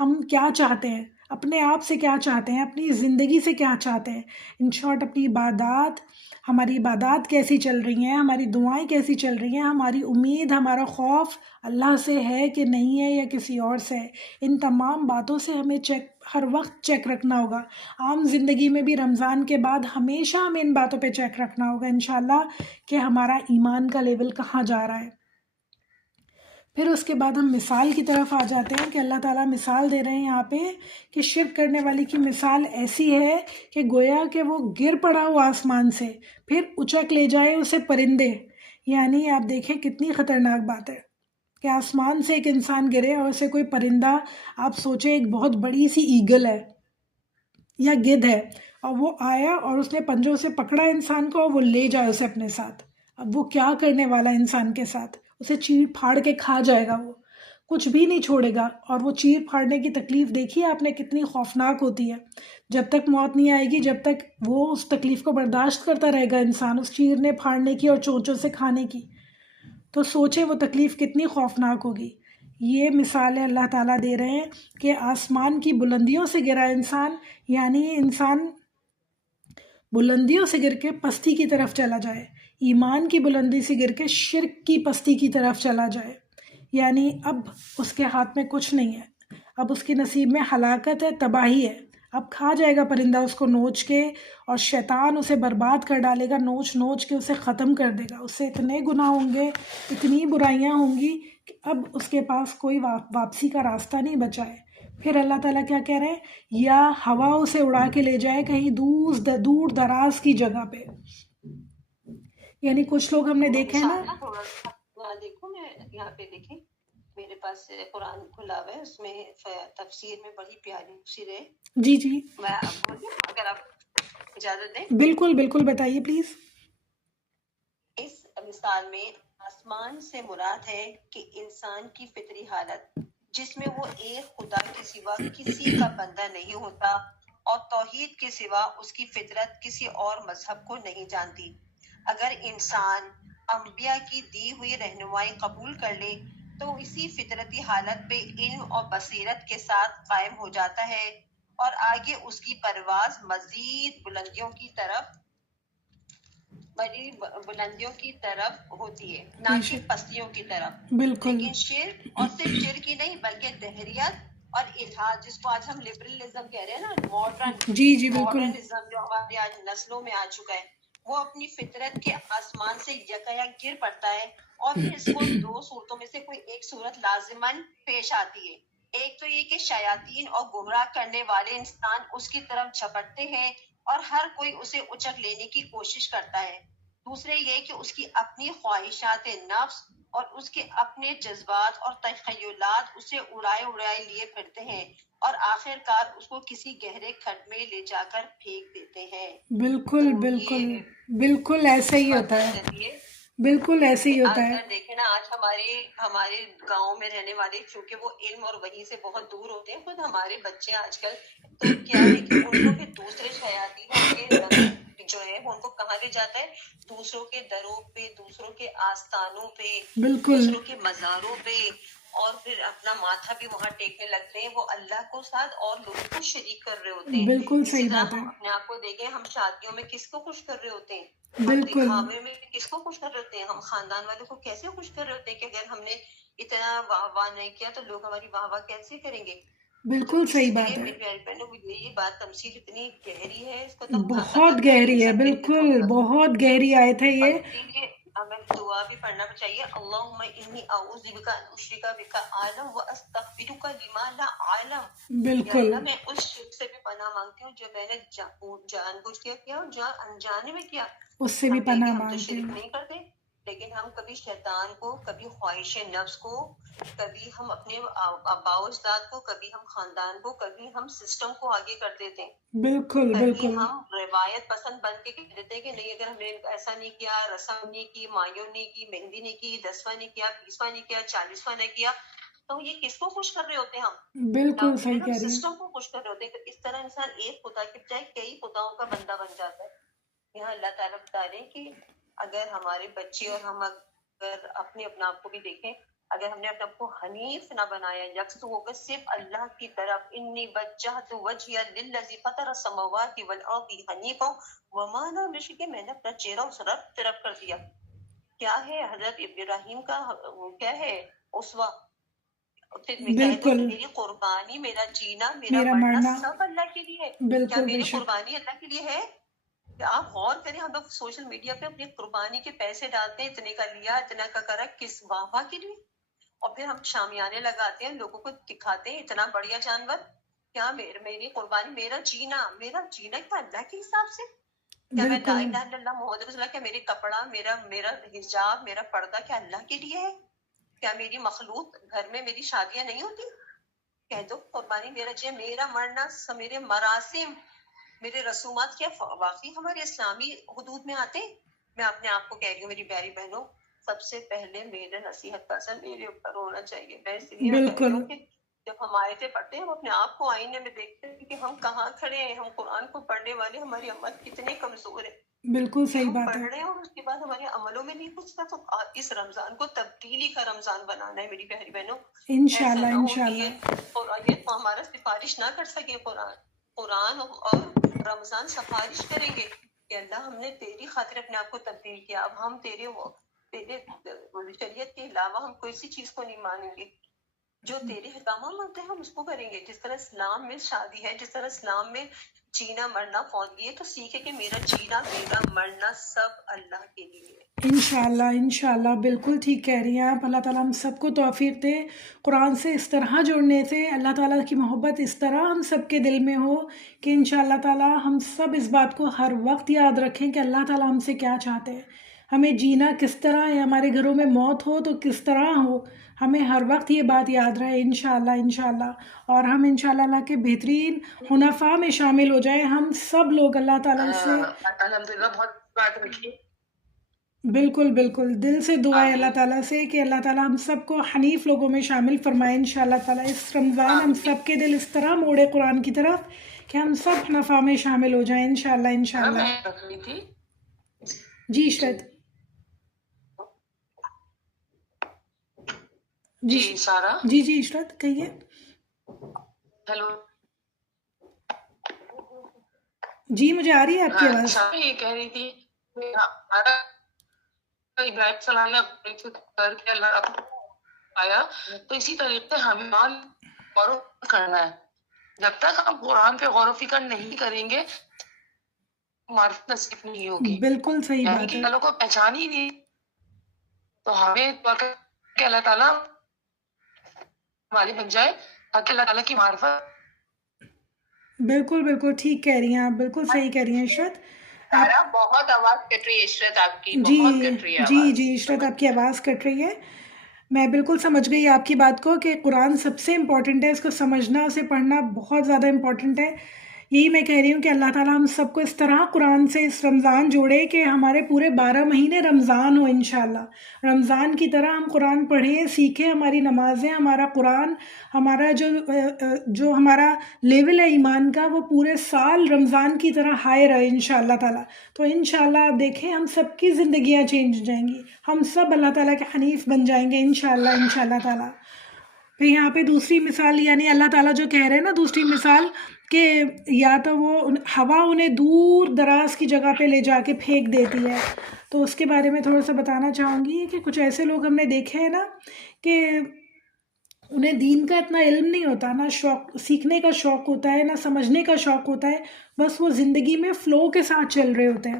ہم کیا چاہتے ہیں۔ اپنے آپ سے کیا چاہتے ہیں، اپنی زندگی سے کیا چاہتے ہیں، ان شارٹ اپنی عبادات، ہماری عبادات کیسی چل رہی ہیں، ہماری دعائیں کیسی چل رہی ہیں، ہماری امید، ہمارا خوف اللہ سے ہے کہ نہیں ہے یا کسی اور سے ہے. ان تمام باتوں سے ہمیں ہر وقت چیک رکھنا ہوگا. عام زندگی میں بھی رمضان کے بعد ہمیشہ ہمیں ان باتوں پہ چیک رکھنا ہوگا انشاءاللہ کہ ہمارا ایمان کا لیول کہاں جا رہا ہے. پھر اس کے بعد ہم مثال کی طرف آ جاتے ہیں کہ اللہ تعالیٰ مثال دے رہے ہیں یہاں پہ کہ شرک کرنے والی کی مثال ایسی ہے کہ گویا کہ وہ گر پڑا ہو آسمان سے، پھر اچک لے جائے اسے پرندے. یعنی آپ دیکھیں کتنی خطرناک بات ہے کہ آسمان سے ایک انسان گرے اور اسے کوئی پرندہ، آپ سوچیں ایک بہت بڑی سی ایگل ہے یا گدھ ہے، اور وہ آیا اور اس نے پنجوں سے پکڑا انسان کو اور وہ لے جائے اسے اپنے ساتھ. اب وہ کیا کرنے والا انسان کے ساتھ؟ اسے چیر پھاڑ کے کھا جائے گا، وہ کچھ بھی نہیں چھوڑے گا. اور وہ چیر پھاڑنے کی تکلیف دیکھی آپ نے کتنی خوفناک ہوتی ہے. جب تک موت نہیں آئے گی، جب تک وہ اس تکلیف کو برداشت کرتا رہے گا انسان، اس چیرنے پھاڑنے کی اور چونچوں سے کھانے کی، تو سوچیں وہ تکلیف کتنی خوفناک ہوگی. یہ مثالیں اللہ تعالیٰ دے رہے ہیں کہ آسمان کی بلندیوں سے گرا انسان، یعنی انسان بلندیوں سے گر کے پستی کی طرف چلا جائے، ایمان کی بلندی سے گر کے شرک کی پستی کی طرف چلا جائے. یعنی اب اس کے ہاتھ میں کچھ نہیں ہے، اب اس کی نصیب میں ہلاکت ہے، تباہی ہے. اب کھا جائے گا پرندہ اس کو نوچ کے، اور شیطان اسے برباد کر ڈالے گا، نوچ نوچ کے اسے ختم کر دے گا. اس سے اتنے گناہ ہوں گے، اتنی برائیاں ہوں گی کہ اب اس کے پاس کوئی واپسی کا راستہ نہیں بچا ہے. پھر اللہ تعالیٰ کیا کہہ رہے ہیں؟ یا ہوا اسے اڑا کے لے جائے کہیں دور دراز کی جگہ پہ. یعنی کچھ لوگ ہم نے دیکھے ہیں نا. تھوڑا سا دیکھو، میں یہاں پہ دیکھیں میرے پاس قرآن کھلا ہوا ہے، اس میں تفسیر میں بڑی پیاری تفسیر ہے. جی جی میں بولوں اگر آپ اجازت دیں؟ بالکل بالکل بتائیے پلیز. اس مثال میں آسمان سے مراد ہے کہ انسان کی فطری حالت جس میں وہ ایک خدا کے سوا کسی کا بندہ نہیں ہوتا اور توحید کے سوا اس کی فطرت کسی اور مذہب کو نہیں جانتی. اگر انسان انبیاء کی دی ہوئی رہنمائی قبول کر لے تو اسی فطرتی حالت پہ علم اور بصیرت کے ساتھ قائم ہو جاتا ہے، اور آگے اس کی پرواز مزید بلندیوں کی طرف ہوتی ہے، نہ کہ پستیوں کی طرف. بالکل لیکن شرک، اور صرف شرک ہی نہیں بلکہ دہریت اور الحاد، جس کو آج ہم لبرلزم کہہ رہے ہیں نا، جی جی بالکل ماڈرنزم جو ہمارے آج نسلوں میں آ چکا ہے، وہ اپنی فطرت کے آسمان سے یکایک گر پڑتا ہے. اور پھر اس کو دو صورتوں میں سے کوئی ایک صورت لازماً پیش آتی ہے. ایک تو یہ کہ شیاطین اور گمراہ کرنے والے انسان اس کی طرف جھپٹتے ہیں اور ہر کوئی اسے اچک لینے کی کوشش کرتا ہے. دوسرے یہ کہ اس کی اپنی خواہشات نفس اور اس کے اپنے جذبات اور تخیلات اسے اڑائے لیے پھرتے ہیں اور آخر کار اس کو کسی گہرے کھڈ میں لے جا کر پھینک دیتے ہیں. بالکل بالکل بالکل ایسا ہی ہوتا ہے، بالکل ایسے ہی ہوتا ہے. اگر دیکھیں نا آج ہمارے گاؤں میں رہنے والے، چونکہ وہ علم اور وحی سے بہت دور ہوتے ہیں، خود ہمارے بچے آج کل، تو کیا ہے کہ ان کو پھر دوسرے شیاطین کے جو ہے ان کو کہاں لے جاتا ہے؟ دوسروں کے دروں پہ، دوسروں کے آستانوں پہ، دوسروں کے مزاروں پہ، اور پھر اپنا ماتھا بھی وہاں ٹیکنے لگتے ہیں. وہ اللہ کو ساتھ اور لوگوں کو شریک کر رہے ہوتے ہیں. بالکل اسی صحیح طرح بات ہے. ہم اپنے آپ کو دیکھیں، ہم شادیوں میں کس کو خوش کر رہے ہوتے ہیں؟ بالکل دکھاوے میں کس کو خوش کر رہے ہوتے ہیں؟ ہم خاندان والوں کو کیسے خوش کر رہے ہوتے ہیں کہ اگر ہم نے اتنا واہ واہ نہیں کیا تو لوگ ہماری واہ واہ کیسے کریں گے؟ بالکل صحیح بات ہے. میری پیاری بہنوں، یہ بات تمثیل اتنی گہری ہے، اس کو تو بہت گہری ہے، بالکل بہت گہری آیت ہے یہ. ہمیں دعا بھی پڑھنا چاہیے. اللہم انی اعوذ بک ان اشرک بک اعلم واستغفرک لما لا اعلم. یا اللہ میں اس شرک سے بھی پناہ مانگتی ہوں جو میں نے جان بوجھ کے کیا اور جو انجانے میں کیا. اس سے بھی پناہ ہم تو مانگتی شرک ہوں. نہیں کرتے، لیکن ہم کبھی شیطان کو، کبھی خواہش نفس کو، کبھی ہم اپنے آباء و اجداد کو، کبھی ہم خاندان کو، کبھی ہم سسٹم کو آگے کر دیتے ہیں. بالکل بالکل ہم روایت پسند بن کے کہہ دیتے ہیں کہ نہیں، اگر ہم نے ایسا نہیں کیا، رسم نہیں کی، مایو نہیں کی، مہندی نہیں کی، 10واں نہیں کیا، 20واں نہیں کیا، 40واں نہیں کیا، تو یہ کس کو خوش کر رہے ہوتے ہیں؟ ہم بالکل صحیح کہہ رہی ہیں. سسٹم کو خوش کر رہے ہوتے ہیں. اس طرح انسان ایک خدا کے بجائے کئی خداؤں کا بندہ بن جاتا ہے. یہاں اللہ تعالیٰ بتا رہے ہیں کہ اگر ہمارے بچے اور ہم اگر اپنے آپ کو بھی دیکھیں اگر ہم نے اپنے آپ کو حنیف نہ بنایا، یکسو ہو کر صرف اللہ کی طرف، انی وجہت وجہی للذی فطر السماوات والارض حنیفا وما انا من المشرکین، میں نے اپنا چہرہ اس رب کی طرف کر دیا. کیا ہے حضرت ابراہیم کا کیا ہے اسوہ؟ پھر میں کہہ دیں بالکل کہ میری قربانی، میرا جینا، میرا میرا مرنا مرنا، سب اللہ کے لیے ہے. کیا بالکل بے میری شک، قربانی اللہ کے لیے ہے؟ کہ آپ غور کریں، ہم لوگ سوشل میڈیا پہ اپنی قربانی کے پیسے ڈالتے ہیں، اتنے کا لیا، اتنا کا کرا، کس واہ کے لیے؟ اور پھر ہم شامیانے لگاتے ہیں، لوگوں کو دکھاتے ہیں اتنا بڑھیا جانور. کیا میری قربانی، میرا جینا کیا اللہ کے حساب سے؟ کیا میں لا بالکل الہ الا اللہ محمد رسول اللہ، کیا میرے کپڑا، میرا حجاب، میرا پردہ کیا اللہ کے لیے ہے؟ کیا میری مخلوق گھر میں میری شادیاں نہیں ہوتی؟ کہہ دو قربانی میرا جی، میرا مرنا، میرے مراسم، میرے رسومات کیا واقعی ہمارے اسلامی حدود میں آتے؟ میں اپنے آپ کو کہہ رہی ہوں میری پیاری بہنوں، سب سے پہلے میرے نصیحت کا اثر میرے اوپر ہونا چاہیے. میں اس لیے میں کہہ رہی بالکل ہوں کہ جب ہم آیتیں پڑھتے ہیں، ہم اپنے آپ کو آئینے میں دیکھتے ہیں کہ ہم کہاں کھڑے ہیں. ہم قرآن کو پڑھنے والے، ہماری عمل کتنے کمزور ہے بالکل کہ صحیح ہم بات پڑھ ہے. رہے ہیں اور اس کے بعد ہمارے عملوں میں نہیں کچھ تھا. تو اس رمضان کو تبدیلی کا رمضان بنانا ہے میری پیاری بہنوں. ایسا انشاءاللہ نہ ہو کہ انشاءاللہ یہ ہمارا سفارش نہ کر سکے قرآن اور رمضان سفارش کریں گے کہ اللہ ہم نے تیری خاطر اپنے آپ کو تبدیل کیا، اب ہم تیرے شریعت کے علاوہ ہم کوئی سی چیز کو نہیں مانیں گے. جو تیرے احکامات مانتے ہیں ہم اس کو کریں گے. جس طرح اسلام میں شادی ہے، جس طرح اسلام میں جینا مرنا فوت، یہ تو سیکھے کہ میرا جینا میرا مرنا سب اللہ کے لیے ہے. انشاءاللہ انشاءاللہ بالکل ٹھیک کہہ رہی ہیں آپ. اللہ تعالیٰ ہم سب کو توفیق دے قرآن سے اس طرح جڑنے سے، اللہ تعالیٰ کی محبت اس طرح ہم سب کے دل میں ہو کہ انشاءاللہ تعالیٰ ہم سب اس بات کو ہر وقت یاد رکھیں کہ اللہ تعالیٰ ہم سے کیا چاہتے ہیں، ہمیں جینا کس طرح ہے، ہمارے گھروں میں موت ہو تو کس طرح ہو. ہمیں ہر وقت یہ بات یاد رہے انشاءاللہ انشاءاللہ. اور ہم انشاءاللہ اللہ کے بہترین حنفاء میں شامل ہو جائیں ہم سب لوگ. اللہ تعالیٰ سے الحمدللہ بہت بات رکھی. بالکل بالکل دل سے دعا ہے اللہ تعالیٰ سے کہ اللہ تعالیٰ ہم سب کو حنیف لوگوں میں شامل فرمائے انشاءاللہ تعالیٰ. اس رمضان ہم سب کے دل اس طرح موڑے قرآن کی طرف کہ ہم سب حنفاء میں شامل ہو جائیں انشاءاللہ انشاءاللہ. جی عشرت. جی سارا. جی جی عشرت کہیے. ہیلو. جی مجھے آ رہی ہے آپ کی آواز. یہ کہہ رہی تھی ابراہیم السلام نے کر کے اللہ آیا، تو اسی طریقے سے ہمیں غور و فکر کرنا ہے. جب تک ہم قرآن پہ غور و فکر نہیں کریں گے معرفت نصیب نہیں ہوگی. بالکل صحیح یعنی بات کہ ہے. اللہ کو پہچان ہی نہیں، تو ہمیں کہ اللہ تعالیٰ ہماری بن جائے تاکہ اللہ تعالیٰ کی معرفت. بالکل بالکل ٹھیک کہہ رہی ہیں آپ، بالکل صحیح کہہ رہی ہیں عشرت. بہت آواز کٹ رہی ہے عشرت آپ کی، جی بہت کٹ رہی ہے جی آواز. جی عشرت آپ کی آواز کٹ رہی ہے. میں بالکل سمجھ گئی آپ کی بات کو کہ قرآن سب سے امپورٹنٹ ہے، اس کو سمجھنا، اسے پڑھنا بہت زیادہ امپورٹنٹ ہے. یہی میں کہہ رہی ہوں کہ اللہ تعالیٰ ہم سب کو اس طرح قرآن سے اس رمضان جوڑے کہ ہمارے پورے 12 مہینے رمضان ہو انشاءاللہ. رمضان کی طرح ہم قرآن پڑھیں، سیکھیں، ہماری نمازیں، ہمارا قرآن، ہمارا جو ہمارا لیول ہے ایمان کا، وہ پورے سال رمضان کی طرح ہائی رہے انشاءاللہ تعالیٰ. تو انشاءاللہ آپ دیکھیں ہم سب کی زندگیاں چینج ہو جائیں گی، ہم سب اللہ تعالیٰ کے حنیف بن جائیں گے انشاءاللہ انشاءاللہ تعالیٰ. پھر یہاں پہ دوسری مثال، یعنی اللہ تعالیٰ جو کہہ رہے ہیں نا دوسری مثال، کہ یا تو وہ ہوا انہیں دور دراز کی جگہ پہ لے جا کے پھینک دیتی ہے. تو اس کے بارے میں تھوڑا سا بتانا چاہوں گی کہ کچھ ایسے لوگ ہم نے دیکھے ہیں نا کہ انہیں دین کا اتنا علم نہیں ہوتا، نہ شوق سیکھنے کا شوق ہوتا ہے، نہ سمجھنے کا شوق ہوتا ہے، بس وہ زندگی میں فلو کے ساتھ چل رہے ہوتے ہیں.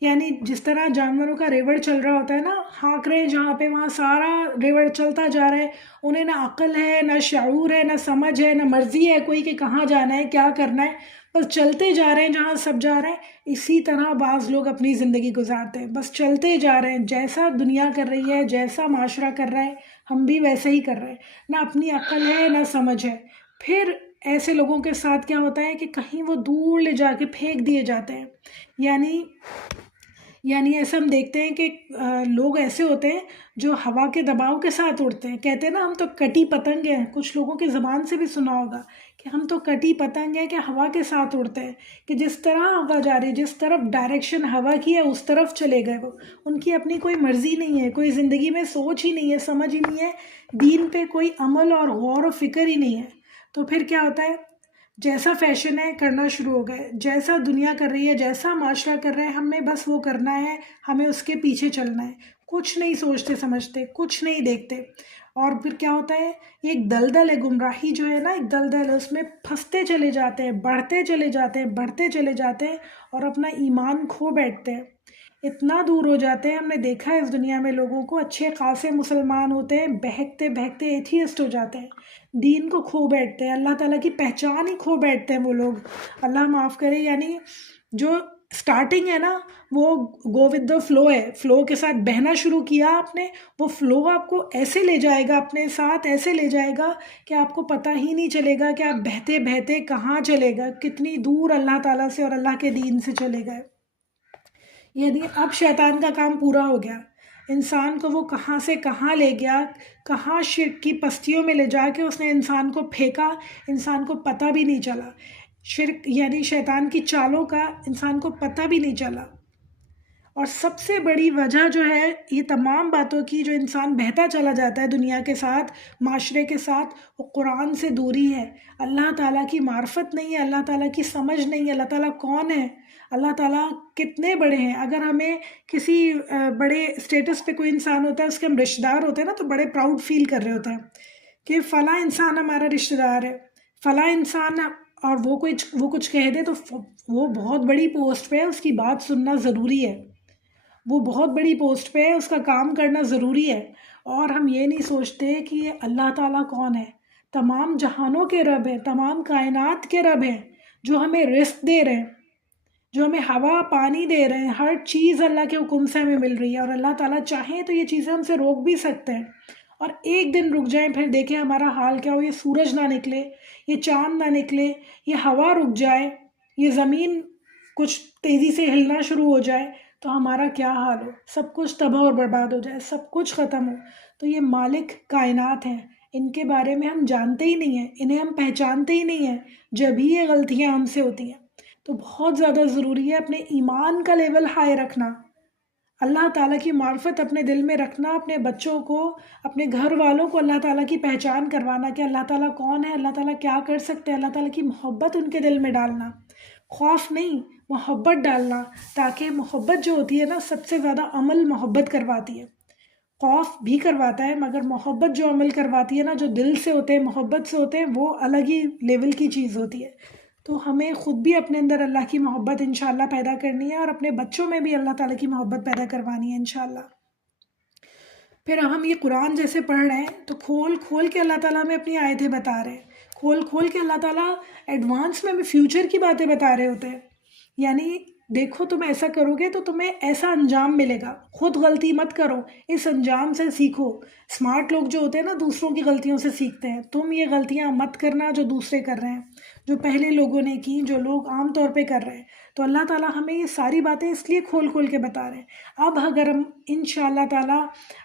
یعنی جس طرح جانوروں کا ریوڑ چل رہا ہوتا ہے نا، ہانک رہے ہیں جہاں پہ وہاں سارا ریوڑ چلتا جا رہا ہے. انہیں نہ عقل ہے، نہ شعور ہے، نہ سمجھ ہے، نہ مرضی ہے کوئی کہ کہاں جانا ہے، کیا کرنا ہے، بس چلتے جا رہے ہیں جہاں سب جا رہے ہیں. اسی طرح بعض لوگ اپنی زندگی گزارتے ہیں، بس چلتے جا رہے ہیں، جیسا دنیا کر رہی ہے، جیسا معاشرہ کر رہا ہے ہم بھی ویسے ہی کر رہے ہیں. نہ اپنی عقل ہے نہ سمجھ ہے. پھر ایسے لوگوں کے ساتھ کیا ہوتا ہے کہ کہیں وہ دور لے جا کے پھینک دیے جاتے ہیں. یعنی ایسا ہم دیکھتے ہیں کہ لوگ ایسے ہوتے ہیں جو ہوا کے دباؤ کے ساتھ اڑتے ہیں. کہتے ہیں نا ہم تو کٹی پتنگ ہیں، کچھ لوگوں کی زبان سے بھی سنا ہوگا کہ کہ ہم تو کٹی پتنگ ہیں کہ ہوا کے ساتھ اڑتے ہیں، کہ جس طرح ہوا جا رہی ہے، جس طرف ڈائریکشن ہوا کی ہے اس طرف چلے گئے وہ. ان کی اپنی کوئی مرضی نہیں ہے، کوئی زندگی میں سوچ ہی نہیں ہے، سمجھ ہی نہیں ہے، دین پہ کوئی عمل اور غور و فکر ہی نہیں ہے. تو پھر کیا ہوتا ہے، جیسا فیشن ہے کرنا شروع ہو گئے، جیسا دنیا کر رہی ہے، جیسا معاشرہ کر رہا ہے، ہم نے بس وہ کرنا ہے، ہمیں اس کے پیچھے چلنا ہے. کچھ نہیں سوچتے سمجھتے، کچھ نہیں دیکھتے. اور پھر کیا ہوتا ہے، یہ ایک دلدل ہے، گمراہی جو ہے نا، ایک دلدل ہے، اس میں پھنستے چلے جاتے ہیں، بڑھتے چلے جاتے ہیں، بڑھتے چلے جاتے ہیں، اور اپنا ایمان کھو بیٹھتے ہیں. اتنا دور ہو جاتے ہیں. ہم نے دیکھا ہے اس دنیا میں لوگوں کو، اچھے خاصے مسلمان ہوتے ہیں، بہکتے بہکتے ایتھیسٹ ہو جاتے ہیں، دین کو کھو بیٹھتے ہیں، اللہ تعالیٰ کی پہچان ہی کھو بیٹھتے ہیں وہ لوگ. اللہ معاف کرے. یعنی جو سٹارٹنگ ہے نا، وہ گو ود دا فلو ہے، فلو کے ساتھ بہنا شروع کیا آپ نے، وہ فلو آپ کو ایسے لے جائے گا، اپنے ساتھ ایسے لے جائے گا کہ آپ کو پتہ ہی نہیں چلے گا کہ آپ بہتے بہتے کہاں چلے گا، کتنی دور اللہ تعالیٰ سے اور اللہ کے دین سے چلے گئے. یعنی اب شیطان کا کام پورا ہو گیا. انسان کو وہ کہاں سے کہاں لے گیا، کہاں شرک کی پستیوں میں لے جا کے اس نے انسان کو پھینکا، انسان کو پتہ بھی نہیں چلا. شرک یعنی شیطان کی چالوں کا انسان کو پتہ بھی نہیں چلا. اور سب سے بڑی وجہ جو ہے یہ تمام باتوں کی، جو انسان بہتا چلا جاتا ہے دنیا کے ساتھ، معاشرے کے ساتھ، وہ قرآن سے دوری ہے. اللہ تعالیٰ کی معرفت نہیں ہے، اللہ تعالیٰ کی سمجھ نہیں ہے، اللہ تعالیٰ کون ہے، اللہ تعالیٰ کتنے بڑے ہیں. اگر ہمیں کسی بڑے اسٹیٹس پہ کوئی انسان ہوتا ہے، اس کے ہم رشتہ دار ہوتے ہیں نا، تو بڑے پراؤڈ فیل کر رہے ہوتے ہیں کہ فلاں انسان ہمارا رشتہ دار ہے، فلاں انسان. اور وہ کچھ کہہ دے تو وہ بہت بڑی پوسٹ پہ ہے، اس کی بات سننا ضروری ہے، وہ بہت بڑی پوسٹ پہ ہے، اس کا کام کرنا ضروری ہے. اور ہم یہ نہیں سوچتے کہ یہ اللہ تعالیٰ کون ہے، تمام جہانوں کے رب ہیں، تمام کائنات کے رب ہیں، جو ہمیں رزق دے رہے ہیں، جو ہمیں ہوا پانی دے رہے ہیں. ہر چیز اللہ کے حکم سے ہمیں مل رہی ہے، اور اللہ تعالیٰ چاہیں تو یہ چیزیں ہم سے روک بھی سکتے ہیں. اور ایک دن رک جائیں، پھر دیکھیں ہمارا حال کیا ہو. یہ سورج نہ نکلے، یہ چاند نہ نکلے، یہ ہوا رک جائے، یہ زمین کچھ تیزی سے ہلنا شروع ہو جائے، تو ہمارا کیا حال ہو. سب کچھ تباہ اور برباد ہو جائے، سب کچھ ختم ہو. تو یہ مالک کائنات ہیں، ان کے بارے میں ہم جانتے ہی نہیں ہیں، انہیں ہم پہچانتے ہی نہیں ہیں، جب ہی یہ غلطیاں ہم سے ہوتی ہیں. تو بہت زیادہ ضروری ہے اپنے ایمان کا لیول ہائی رکھنا، اللہ تعالیٰ کی معرفت اپنے دل میں رکھنا، اپنے بچوں کو، اپنے گھر والوں کو اللہ تعالیٰ کی پہچان کروانا کہ اللہ تعالیٰ کون ہے، اللہ تعالیٰ کیا کر سکتے ہیں، اللہ تعالیٰ کی محبت ان کے دل میں ڈالنا. خوف نہیں، محبت ڈالنا، تاکہ محبت جو ہوتی ہے نا، سب سے زیادہ عمل محبت کرواتی ہے. خوف بھی کرواتا ہے، مگر محبت جو عمل کرواتی ہے نا، جو دل سے ہوتے ہیں، محبت سے ہوتے ہیں، وہ الگ ہی لیول کی چیز ہوتی ہے. تو ہمیں خود بھی اپنے اندر اللہ کی محبت انشاءاللہ پیدا کرنی ہے، اور اپنے بچوں میں بھی اللہ تعالیٰ کی محبت پیدا کروانی ہے انشاءاللہ. پھر ہم یہ قرآن جیسے پڑھ رہے ہیں تو کھول کھول کے اللہ تعالیٰ ہمیں اپنی آیتیں بتا رہے ہیں، کھول کھول کے اللہ تعالیٰ ایڈوانس میں ہمیں فیوچر کی باتیں بتا رہے ہوتے ہیں. یعنی دیکھو تم ایسا کرو گے تو تمہیں ایسا انجام ملے گا، خود غلطی مت کرو، اس انجام سے سیکھو. اسمارٹ لوگ جو ہوتے ہیں نا، دوسروں کی غلطیوں سے سیکھتے ہیں. تم یہ غلطیاں مت کرنا جو دوسرے کر رہے ہیں، جو پہلے لوگوں نے کی، جو لوگ عام طور پہ کر رہے ہیں. تو اللہ تعالیٰ ہمیں یہ ساری باتیں اس لیے کھول کھول کے بتا رہے ہیں. اب اگر ہم انشاءاللہ تعالیٰ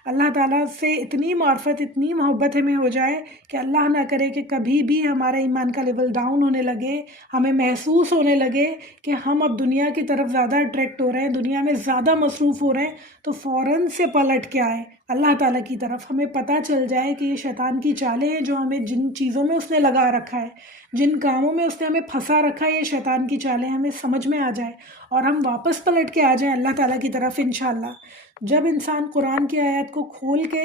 اللہ تعالیٰ سے اتنی معرفت، اتنی محبت ہمیں ہو جائے کہ اللہ نہ کرے کہ کبھی بھی ہمارا ایمان کا لیول ڈاؤن ہونے لگے، ہمیں محسوس ہونے لگے کہ ہم اب دنیا کی طرف زیادہ اٹریکٹ ہو رہے ہیں، دنیا میں زیادہ مصروف ہو رہے ہیں، تو فوراً سے پلٹ کے آئیں اللہ تعالیٰ کی طرف. ہمیں پتہ چل جائے کہ یہ شیطان کی چالیں ہیں، جو ہمیں جن چیزوں میں اس نے لگا رکھا ہے، جن کاموں میں اس نے ہمیں پھنسا رکھا ہے، یہ شیطان کی چالیں ہمیں سمجھ میں آ جائے، اور ہم واپس پلٹ کے آ جائیں اللہ تعالیٰ کی طرف انشاءاللہ. جب انسان قرآن کی آیات کو کھول کے،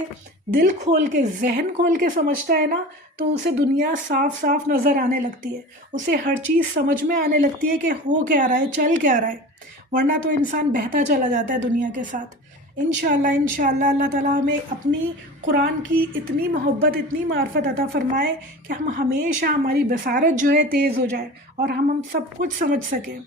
دل کھول کے، ذہن کھول کے سمجھتا ہے نا، تو اسے دنیا صاف صاف نظر آنے لگتی ہے، اسے ہر چیز سمجھ میں آنے لگتی ہے کہ ہو کیا رہا ہے، چل کیا رہا ہے. ورنہ تو انسان بہتا چلا جاتا ہے دنیا کے ساتھ. انشاءاللہ اللہ تعالیٰ ہمیں اپنی قرآن کی اتنی محبت، اتنی معرفت عطا فرمائے کہ ہم ہمیشہ، ہماری بصارت جو ہے تیز ہو جائے، اور ہم سب کچھ سمجھ سکیں.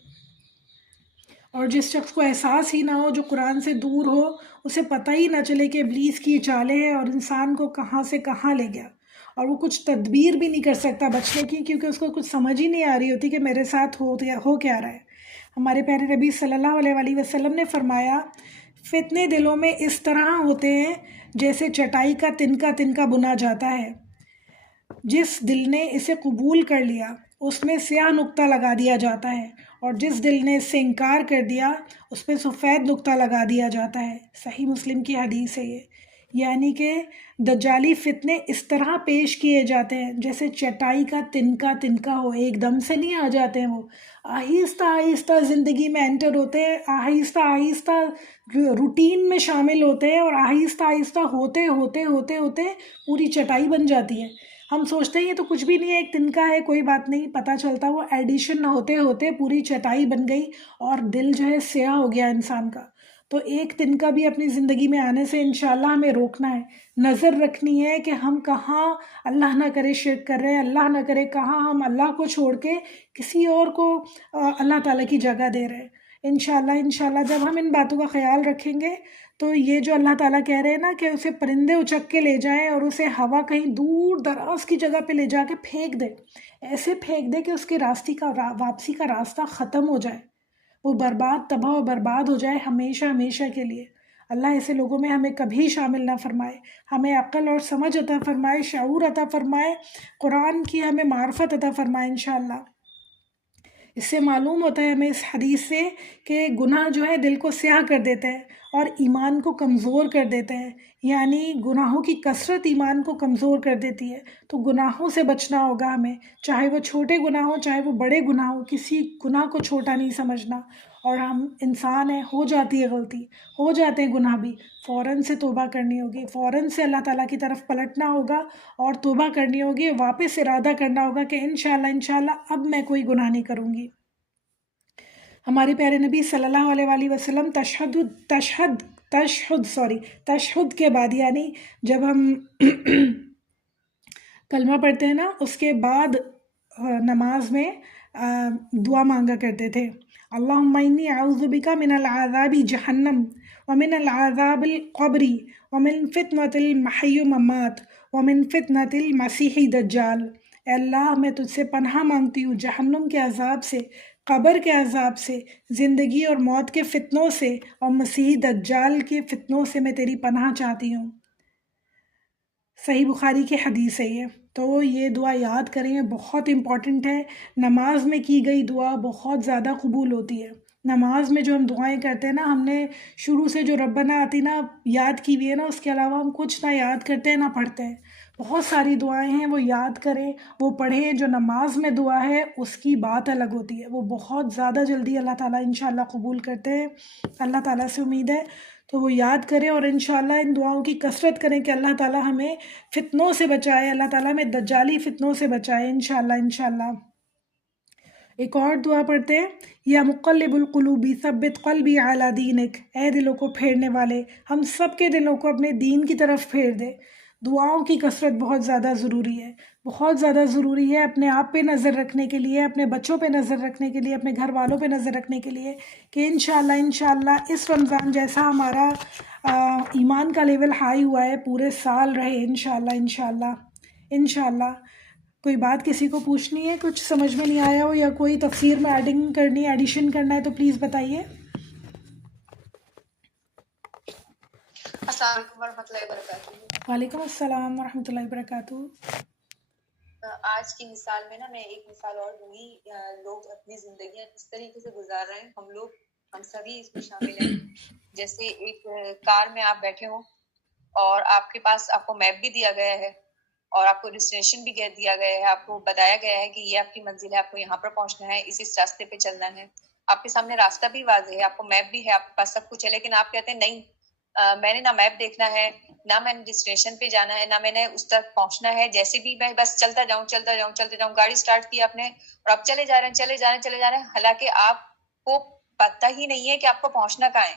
اور جس شخص کو احساس ہی نہ ہو، جو قرآن سے دور ہو، اسے پتہ ہی نہ چلے کہ ابلیس کی چالیں ہیں اور انسان کو کہاں سے کہاں لے گیا، اور وہ کچھ تدبیر بھی نہیں کر سکتا بچنے کی، کیونکہ اس کو کچھ سمجھ ہی نہیں آ رہی ہوتی کہ میرے ساتھ ہو کیا رہا ہے. ہمارے پیارے نبی صلی اللہ علیہ وآلہ وسلم نے فرمایا، فتنے دلوں میں اس طرح ہوتے ہیں جیسے چٹائی کا تنکا تنکا بنا جاتا ہے. جس دل نے اسے قبول کر لیا اس میں سیاہ نقطہ لگا دیا جاتا ہے، اور جس دل نے اس سے انکار کر دیا اس پہ سفید نقطہ لگا دیا جاتا ہے۔ صحیح مسلم کی حدیث ہے یہ۔ یعنی کہ دجالی فتنے اس طرح پیش کیے جاتے ہیں جیسے چٹائی کا تنکا تنکا ہو، ایک دم سے نہیں آ جاتے ہیں، وہ آہستہ آہستہ زندگی میں انٹر ہوتے ہیں، آہستہ آہستہ روٹین میں شامل ہوتے ہیں، اور آہستہ آہستہ ہوتے ہوتے ہوتے ہوتے پوری چٹائی بن جاتی ہے۔ ہم سوچتے ہیں یہ تو کچھ بھی نہیں ہے، ایک تنکا ہے، کوئی بات نہیں، پتہ چلتا وہ ایڈیشن ہوتے ہوتے پوری چٹائی بن گئی اور دل جو ہے سیاہ ہو گیا انسان کا۔ تو ایک تنکا بھی اپنی زندگی میں آنے سے انشاءاللہ ہمیں روکنا ہے، نظر رکھنی ہے کہ ہم کہاں اللہ نہ کرے شرک کر رہے ہیں، اللہ نہ کرے کہاں ہم اللہ کو چھوڑ کے کسی اور کو اللہ تعالیٰ کی جگہ دے رہے ہیں۔ انشاءاللہ جب ہم ان باتوں کا خیال رکھیں گے تو یہ جو اللہ تعالیٰ کہہ رہے ہیں نا کہ اسے پرندے اچک کے لے جائیں اور اسے ہوا کہیں دور دراز کی جگہ پہ لے جا کے پھینک دے، ایسے پھینک دے کہ اس کے راستے کا واپسی کا راستہ ختم ہو جائے، وہ برباد تباہ و برباد ہو جائے ہمیشہ ہمیشہ کے لیے۔ اللہ ایسے لوگوں میں ہمیں کبھی شامل نہ فرمائے، ہمیں عقل اور سمجھ عطا فرمائے، شعور عطا فرمائے، قرآن کی ہمیں معرفت عطا فرمائے انشاءاللہ۔ اس سے معلوم ہوتا ہے ہمیں اس حدیث سے کہ گناہ جو ہے دل کو سیاہ کر دیتے ہیں اور ایمان کو کمزور کر دیتے ہیں، یعنی گناہوں کی کثرت ایمان کو کمزور کر دیتی ہے۔ تو گناہوں سے بچنا ہوگا ہمیں، چاہے وہ چھوٹے گناہ ہوں چاہے وہ بڑے گناہ ہوں، کسی گناہ کو چھوٹا نہیں سمجھنا۔ اور ہم انسان ہیں، ہو جاتی ہے غلطی، ہو جاتے ہیں گناہ بھی، فوراً سے توبہ کرنی ہوگی، فوراً سے اللہ تعالیٰ کی طرف پلٹنا ہوگا اور توبہ کرنی ہوگی، واپس ارادہ کرنا ہوگا کہ انشاءاللہ اب میں کوئی گناہ نہیں کروں گی۔ ہمارے پیارے نبی صلی اللہ علیہ وآلہ وسلم تشہد کے بعد، یعنی جب ہم کلمہ پڑھتے ہیں نا اس کے بعد نماز میں دعا مانگا کرتے تھے، اللہم انی اعوذ بک من العذاب جہنم ومن العذاب القبر ومن فتنۃ المحی والممات ومن فتنۃ المسیح الدجال۔ اے اللہ میں تجھ سے پناہ مانگتی ہوں جہنم کے عذاب سے، قبر کے عذاب سے، زندگی اور موت کے فتنوں سے، اور مسیح دجال کے فتنوں سے میں تیری پناہ چاہتی ہوں۔ صحیح بخاری کی حدیث ہے یہ، تو یہ دعا یاد کریں، بہت امپورٹنٹ ہے۔ نماز میں کی گئی دعا بہت زیادہ قبول ہوتی ہے۔ نماز میں جو ہم دعائیں کرتے ہیں نا، ہم نے شروع سے جو ربنا آتینا یاد کی ہوئی ہے نا، اس کے علاوہ ہم کچھ نہ یاد کرتے ہیں نہ پڑھتے ہیں۔ بہت ساری دعائیں ہیں، وہ یاد کریں، وہ پڑھیں۔ جو نماز میں دعا ہے اس کی بات الگ ہوتی ہے، وہ بہت زیادہ جلدی اللہ تعالیٰ انشاءاللہ قبول کرتے ہیں۔ اللہ تعالیٰ سے امید ہے تو وہ یاد کریں، اور انشاءاللہ ان دعاؤں کی کثرت کریں کہ اللہ تعالیٰ ہمیں فتنوں سے بچائے، اللہ تعالیٰ ہمیں دجالی فتنوں سے بچائے انشاءاللہ۔ ایک اور دعا پڑھتے ہیں، یا مقلب القلوب ثبت قلبی علی دینک، اے دلوں کو پھیرنے والے ہم سب کے دلوں کو اپنے دین کی طرف پھیر دے۔ دعاؤں کی کثرت بہت زیادہ ضروری ہے، بہت زیادہ ضروری ہے، اپنے آپ پہ نظر رکھنے کے لیے، اپنے بچوں پہ نظر رکھنے کے لیے، اپنے گھر والوں پہ نظر رکھنے کے لیے، کہ انشاءاللہ اس رمضان جیسا ہمارا ایمان کا لیول ہائی ہوا ہے پورے سال رہے انشاءاللہ۔ کوئی بات کسی کو پوچھنی ہے، کچھ سمجھ میں نہیں آیا ہو یا کوئی تفسیر میں ایڈنگ کرنی ہے، ایڈیشن کرنا ہے تو پلیز بتائیے۔ السلام علیکم ورحمۃ اللہ وبرکاتہ۔ وعلیکم السلام ورحمۃ اللہ وبرکاتہ۔ آج کی مثال میں نا میں ایک مثال اور دوں گی، لوگ اپنی زندگیاں اس طریقے سے گزار رہے ہیں، ہم سبھی اس میں شامل ہیں۔ جیسے ایک کار میں آپ بیٹھے ہوں اور آپ کے پاس آپ کو میپ بھی دیا گیا ہے اور آپ کو ڈیسٹینیشن بھی دیا گیا ہے، آپ کو بتایا گیا ہے کہ یہ آپ کی منزل ہے، آپ کو یہاں پر پہنچنا ہے، اس راستے پہ چلنا ہے، آپ کے سامنے راستہ بھی واضح ہے، آپ کو میپ بھی ہے، آپ کے پاس سب کچھ ہے، لیکن آپ کہتے ہیں نہیں، میں نے نہ میپ دیکھنا ہے، نہ میں نے ڈیسٹینیشن پہ جانا ہے، نہ میں نے اس تک پہنچنا ہے، جیسے بھی میں بس چلتا جاؤں، گاڑی سٹارٹ کی آپ نے اور آپ چلے جا رہے ہیں، حالانکہ آپ کو پتہ ہی نہیں ہے کہ آپ کو پہنچنا کہاں ہے،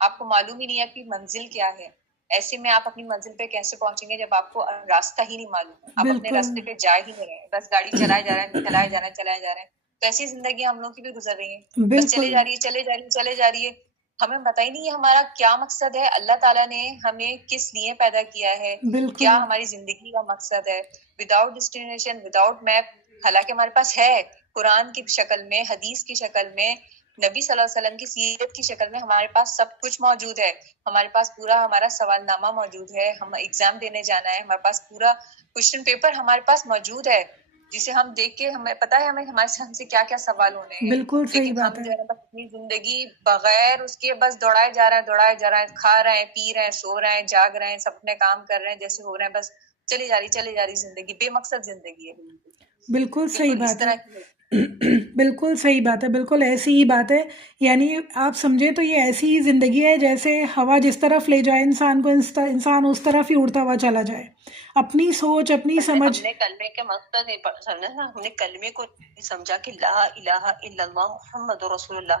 آپ کو معلوم ہی نہیں ہے کہ منزل کیا ہے۔ ایسے میں آپ اپنی منزل پہ کیسے پہنچیں گے جب آپ کو راستہ ہی نہیں معلوم، آپ اپنے راستے پہ جا ہی نہیں رہے، بس گاڑی چلائے جا رہے ہیں۔ تو ایسی زندگی ہم لوگ کی بھی گزر رہی ہیں، بس چلے جا رہی ہے، ہمیں پتہ ہی نہیں ہے ہمارا کیا مقصد ہے، اللہ تعالیٰ نے ہمیں کس لیے پیدا کیا ہے، کیا ہماری زندگی کا مقصد ہے۔ وداؤٹ ڈیسٹینیشن، وداؤٹ میپ، حالانکہ ہمارے پاس ہے قرآن کی شکل میں، حدیث کی شکل میں، نبی صلی اللہ علیہ وسلم کی سیرت کی شکل میں ہمارے پاس سب کچھ موجود ہے. ہمارے پاس پورا ہمارا سوال نامہ موجود ہے, ہم ایگزام دینے جانا ہے, ہمارے پاس پورا کوشچن پیپر ہمارے پاس موجود ہے, جسے ہم دیکھ کے ہمیں پتا ہے ہم سے کیا کیا سوال ہونے ہیں. بالکل صحیح لیکن بات ہم ہے. جو ہے بس اپنی زندگی بغیر اس کے بس دوڑائے جا رہے ہیں, کھا رہے ہیں, پی رہے ہیں, سو رہے ہیں, جاگ رہے ہیں, سب اپنے کام کر رہے ہیں جیسے ہو رہے ہیں, بس چلی جا رہی زندگی, بے مقصد زندگی ہے. بالکل صحیح اس بات ہے. طرح کی بالکل صحیح بات ہے, بالکل ایسی ہی بات ہے. یعنی آپ سمجھے تو یہ ایسی ہی زندگی ہے جیسے ہوا جس طرف لے جائے انسان کو, انسان اس طرف ہی اڑتا ہوا چلا جائے. اپنی سوچ, اپنی سمجھ. ہم نے کلمے کے مقصد نہیں سمجھا نا, ہم نے کلمے کو نہیں سمجھا کہ لا الہ الا اللہ محمد رسول اللہ.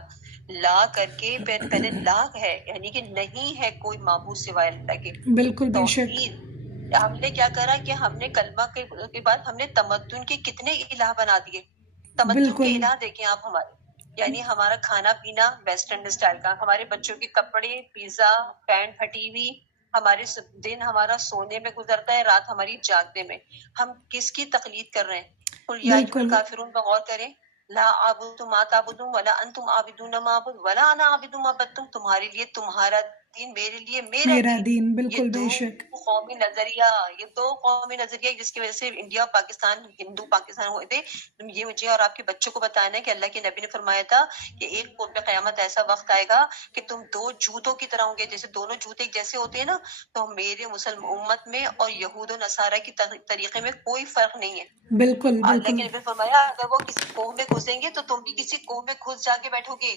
لا کر کے پہلے لا ہے, یعنی کہ نہیں ہے کوئی معبود سوائے اللہ کے. بالکل بے شک. توحید. ہم نے کیا کرا کہ ہم نے کلمہ کے بعد ہم نے تمدن کے کتنے الہ بنا دیے. تمدن کے بالکل الہ دیکھیں آپ ہمارے, یعنی ہمارا کھانا پینا ویسٹرن اسٹائل کا, ہمارے بچوں کے کپڑے, پیزا, پینٹ پھٹی ہوئی, ہمارے دن ہمارا سونے میں گزرتا ہے, رات ہماری جاگنے میں. ہم کس کی تقلید کر رہے ہیں؟ قل یا ایھا بالکل الکافرون پہ غور کریں. لا اعبد ما تعبدون ولا انتم عابدون ما اعبد ولا انا عابد ما عبدتم. تمہارے لیے تمہارا دین, میرے لیے میرا میرا دین. دین. یہ بالکل بے دو شک. قومی نظریہ, یہ دو قومی نظریہ جس کی وجہ سے انڈیا پاکستان, ہندو پاکستان ہوئے تھے. یہ مجھے اور آپ کے بچوں کو بتانا ہے کہ اللہ کے نبی نے فرمایا تھا کہ ایک قرب قیامت ایسا وقت آئے گا کہ تم دو جوتوں کی طرح ہوں گے, جیسے دونوں جوتے جیسے ہوتے ہیں نا, تو میرے مسلم امت میں اور یہود و نصارہ کی طریقے میں کوئی فرق نہیں ہے. بالکل اللہ بالکل. کے نبی نے فرمایا اگر وہ کسی کوہ میں گھسیں گے تو تم بھی کسی کوہ میں گھس جا کے بیٹھو گے.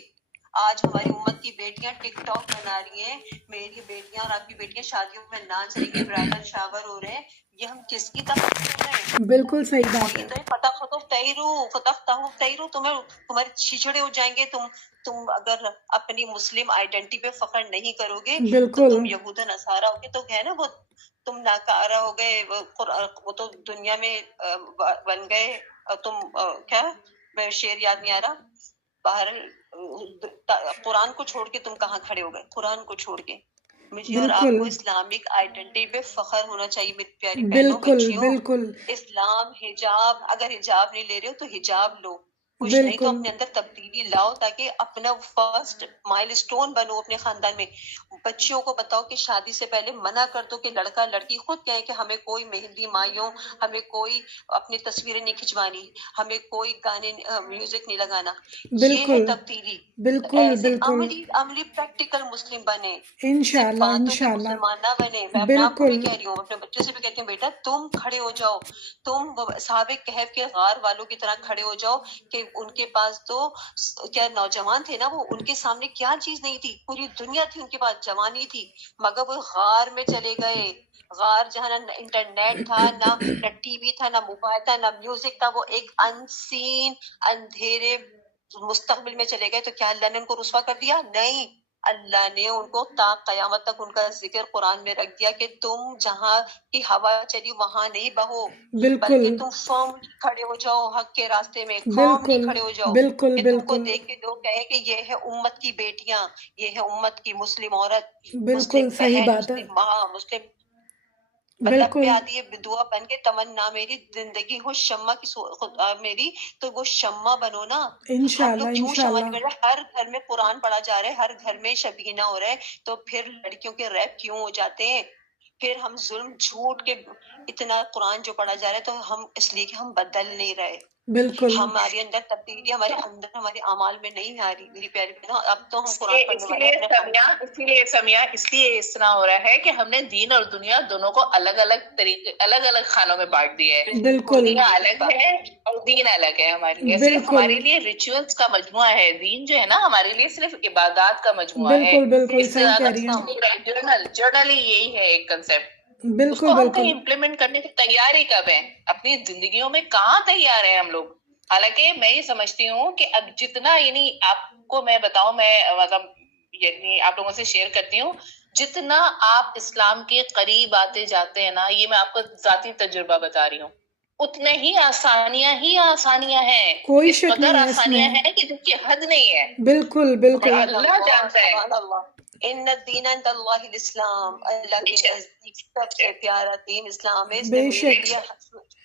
آج ہماری امت کی بیٹیاں ٹک ٹاک بنا رہی ہیں, میری بیٹیاں اور آپ کی بیٹیاں شادیوں میں ناچ رہی ہیں, برائڈل شاور ہو رہے ہیں. یہ ہم کس کی طرف کر رہے ہیں؟ بالکل صحیح وہ بات یہ ہے. تو فتح تمہارے چھچڑے ہو جائیں گے. تم اگر اپنی مسلم آئیڈینٹی پہ فخر نہیں کرو گے تو بالکل تم یہود نصارہ ہو گے. تو ہے نا وہ تم ناکارہ ہو گئے, وہ تو دنیا میں بن گئے. تم کیا, میں شعر یاد نہیں آ رہا, باہر قرآن کو چھوڑ کے تم کہاں کھڑے ہو گئے؟ قرآن کو چھوڑ کے. مجھے اور آپ بالکل کو اسلامک آئیڈینٹی پہ فخر ہونا چاہیے میری پیاری بہنوں, بالکل بچیوں. بالکل اسلام, حجاب, اگر حجاب نہیں لے رہے ہو تو حجاب لو, کچھ نہیں تو بالکل اپنے اندر تبدیلی لاؤ تاکہ اپنا فرسٹ مائل اسٹون بنو اپنے خاندان میں. بچیوں کو بتاؤ کہ شادی سے پہلے منع کر دو کہ لڑکا لڑکی خود کہیں کہ ہمیں کوئی مہندی مائیوں, ہمیں کوئی اپنی تصویریں نہیں کھنچوانی, ہمیں کوئی گانے میوزک نہیں لگانا. یہ ہے بالکل تبدیلی. بالکل ایسے بالکل. عملی پریکٹیکل مسلم بنے, صرف انشاءاللہ باتوں کے انشاءاللہ. مسلمان نہ بنے. میں اپنے آپ کو بھی بالکل کہہ رہی ہوں, اپنے بچوں سے بھی کہتی ہوں, بیٹا تم کھڑے ہو جاؤ, تم صحابہ کہف کے غار والوں کی طرح کھڑے ہو جاؤ کہ ان کے پاس تو کیا نوجوان تھے نا, وہ ان کے سامنے کیا چیز نہیں تھی, پوری دنیا تھی ان کے پاس, جوانی تھی, مگر وہ غار میں چلے گئے. غار جہاں نہ انٹرنیٹ تھا, نہ ٹی وی تھا, نہ موبائل تھا, نہ میوزک تھا, وہ ایک انسین اندھیرے مستقبل میں چلے گئے. تو کیا اللہ نے ان کو رسوا کر دیا؟ نہیں, اللہ نے ان کو تا قیامت تک ان کا ذکر قرآن میں رکھ دیا کہ تم جہاں کی ہوا چلی وہاں نہیں بہو, بالکل بلکہ تم فرملی کھڑے ہو جاؤ حق کے راستے میں, فرملی بالکل کھڑے ہو جاؤ بالکل کہ تم کو بالکل دیکھ کے لوگ کہیں کہ یہ ہے امت کی بیٹیاں, یہ ہے امت کی مسلم عورت, بالکل مسلم صحیح بہن, بات ہے. مسلم ماں, مسلم. لب پہ بالکل آتی ہے دعا بن کے, تمنا میری زندگی ہو شمع کی میری, تو وہ شمع بنو نا. ہم انشاءاللہ لوگ کیوں شمع انشاءاللہ. نہیں بن رہے؟ ہر گھر میں قرآن پڑھا جا رہا ہے, ہر گھر میں شبینہ ہو رہا ہے, تو پھر لڑکیوں کے ریپ کیوں ہو جاتے ہیں؟ پھر ہم ظلم جھوٹ کے اتنا قرآن جو پڑھا جا رہا ہے تو ہم اس لیے کہ ہم بدل نہیں رہے, بالکل ہمارے اندر تبدیلی ہمارے اندر ہمارے اعمال میں نہیں آ رہی میری پیاری بہنوں. اب تو ہم قرآن پڑھنے والے ہیں اپنے سمیا اس لیے اس طرح ہو رہا ہے کہ ہم نے دین اور دنیا دونوں کو الگ الگ طریقے, الگ الگ خانوں میں بانٹ دیا ہے. بالکل دنیا الگ ہے اور دین الگ ہے ہمارے لیے. صرف بالکل ہمارے لیے ریچولز کا مجموعہ ہے, دین جو ہے نا ہمارے لیے صرف عبادات کا مجموعہ ہے. بالکل بالکل اس سے صحیح کہہ زیادہ رہی ہیں. جرنلی یہی ہے ایک کنسپٹ. اس کو بالکل ہم کہیں بالکل امپلیمنٹ کرنے کی تیار ہی کب ہیں؟ اپنی زندگیوں میں کہاں تیار ہیں ہم لوگ؟ حالانکہ میں یہ سمجھتی ہوں کہ اب جتنا, یعنی آپ کو میں بتاؤں, میں مطلب یعنی آپ لوگوں سے شیئر کرتی ہوں, جتنا آپ اسلام کے قریب آتے جاتے ہیں نا, یہ میں آپ کو ذاتی تجربہ بتا رہی ہوں, اتنے ہی آسانیاں ہیں, کوئی اس شک قدر نہیں ہے اس میں. آسانیاں ہیں کہ جس کی حد نہیں ہے. بالکل بالکل اللہ جانتا ہے. سبحان اللہ. ان الدین عند اللہ الاسلام, اللہ کے نزدیک سب سے پیارا دین اسلام ہے. اس میں بے میرے شک. لیے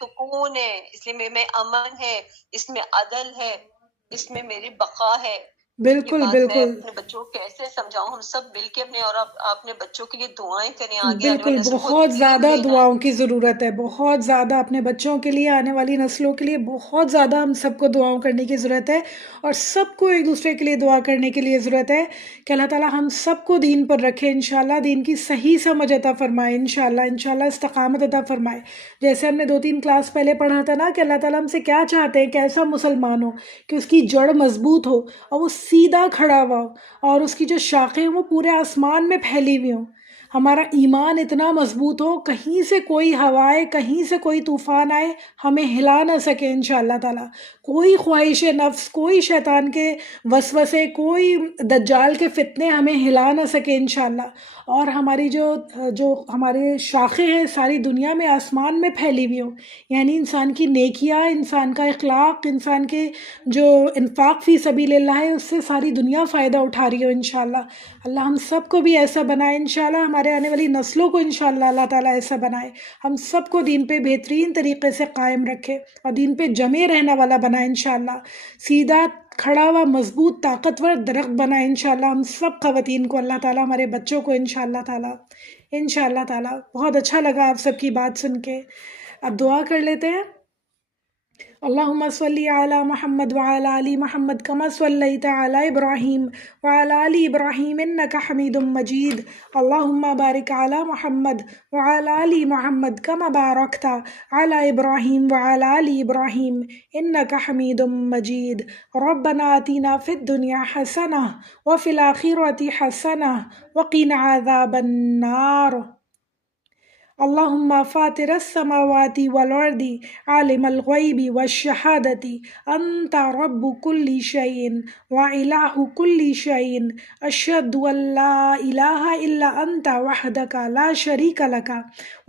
سکون ہے, اس لیے میں امن ہے, اس میں عدل ہے, اس میں میری بقا ہے. یہ بالکل بات میں بالکل اپنے بچوں کو کیسے سمجھاؤں؟ ہم سب مل کے اپنے اور اپنے بچوں کے لیے دعائیں کریں، آگے آنے بالکل والی نسلوں کو بہت دین زیادہ دینا ہے۔ دعاؤں کی ضرورت ہے، بہت زیادہ اپنے بچوں کے لیے، آنے والی نسلوں کے لیے بہت زیادہ ہم سب کو دعاؤں کرنے کی ضرورت ہے، اور سب کو ایک دوسرے کے لیے دعا کرنے کے لیے ضرورت ہے کہ اللہ تعالیٰ ہم سب کو دین پر رکھے انشاءاللہ، دین کی صحیح سمجھ عطا فرمائے انشاءاللہ استقامت عطا فرمائے۔ جیسے ہم نے 2-3 کلاس پہلے پڑھا تھا نا کہ اللہ تعالیٰ ہم سے کیا چاہتے ہیں، کیسا مسلمان ہو، کہ اس کی جڑ مضبوط ہو اور وہ سیدھا کھڑا ہوا ہو، اور اس کی جو شاخیں ہیں وہ پورے آسمان میں پھیلی ہوئی ہوں، ہمارا ایمان اتنا مضبوط ہو، کہیں سے کوئی ہوائے، کہیں سے کوئی طوفان آئے ہمیں ہلا نہ سکے انشاءاللہ تعالیٰ، کوئی خواہش نفس، کوئی شیطان کے وسوسے، کوئی دجال کے فتنے ہمیں ہلا نہ سکے انشاءاللہ، اور ہماری جو ہمارے شاخیں ہیں ساری دنیا میں آسمان میں پھیلی ہوئی ہوں، یعنی انسان کی نیکیاں، انسان کا اخلاق، انسان کے جو انفاق فی سبیل اللہ ہے، اس سے ساری دنیا فائدہ اٹھا رہی ہو انشاءاللہ۔ اللہ ہم سب کو بھی ایسا بنائے انشاءاللہ، ہمارے آنے والی نسلوں کو انشاءاللہ اللہ تعالیٰ ایسا بنائے، ہم سب کو دین پہ بہترین طریقے سے قائم رکھے اور دین پہ جمے رہنے والا بنائے انشاءاللہ، سیدھا کھڑا ہوا مضبوط طاقتور درخت بنائے انشاءاللہ ہم سب خواتین کو، اللہ تعالیٰ ہمارے بچوں کو انشاءاللہ تعالیٰ۔ بہت اچھا لگا آپ سب کی بات سن کے۔ اب دعا کر لیتے ہیں۔ اللہم صلی علی محمد وعلی آل محمد کما صلیت علی ابراہیم وعلی آل ابراہیم انک حمید مجید، اللہم بارک علی محمد وعلی آل محمد کما بارکت علی ابراہیم وعلی آل ابراہیم انک حمید مجید۔ ربنا آتنا فی الدنیا حسنہ وفی الآخرۃ حسنہ وقنا عذاب النار۔ اللہم فاطر السماوات والارض عالم الغیب والشہادۃ انت رب کل شیء وإلہ کل شیء، اشہد ان لا الہ الا انت وحدک لا شریک لک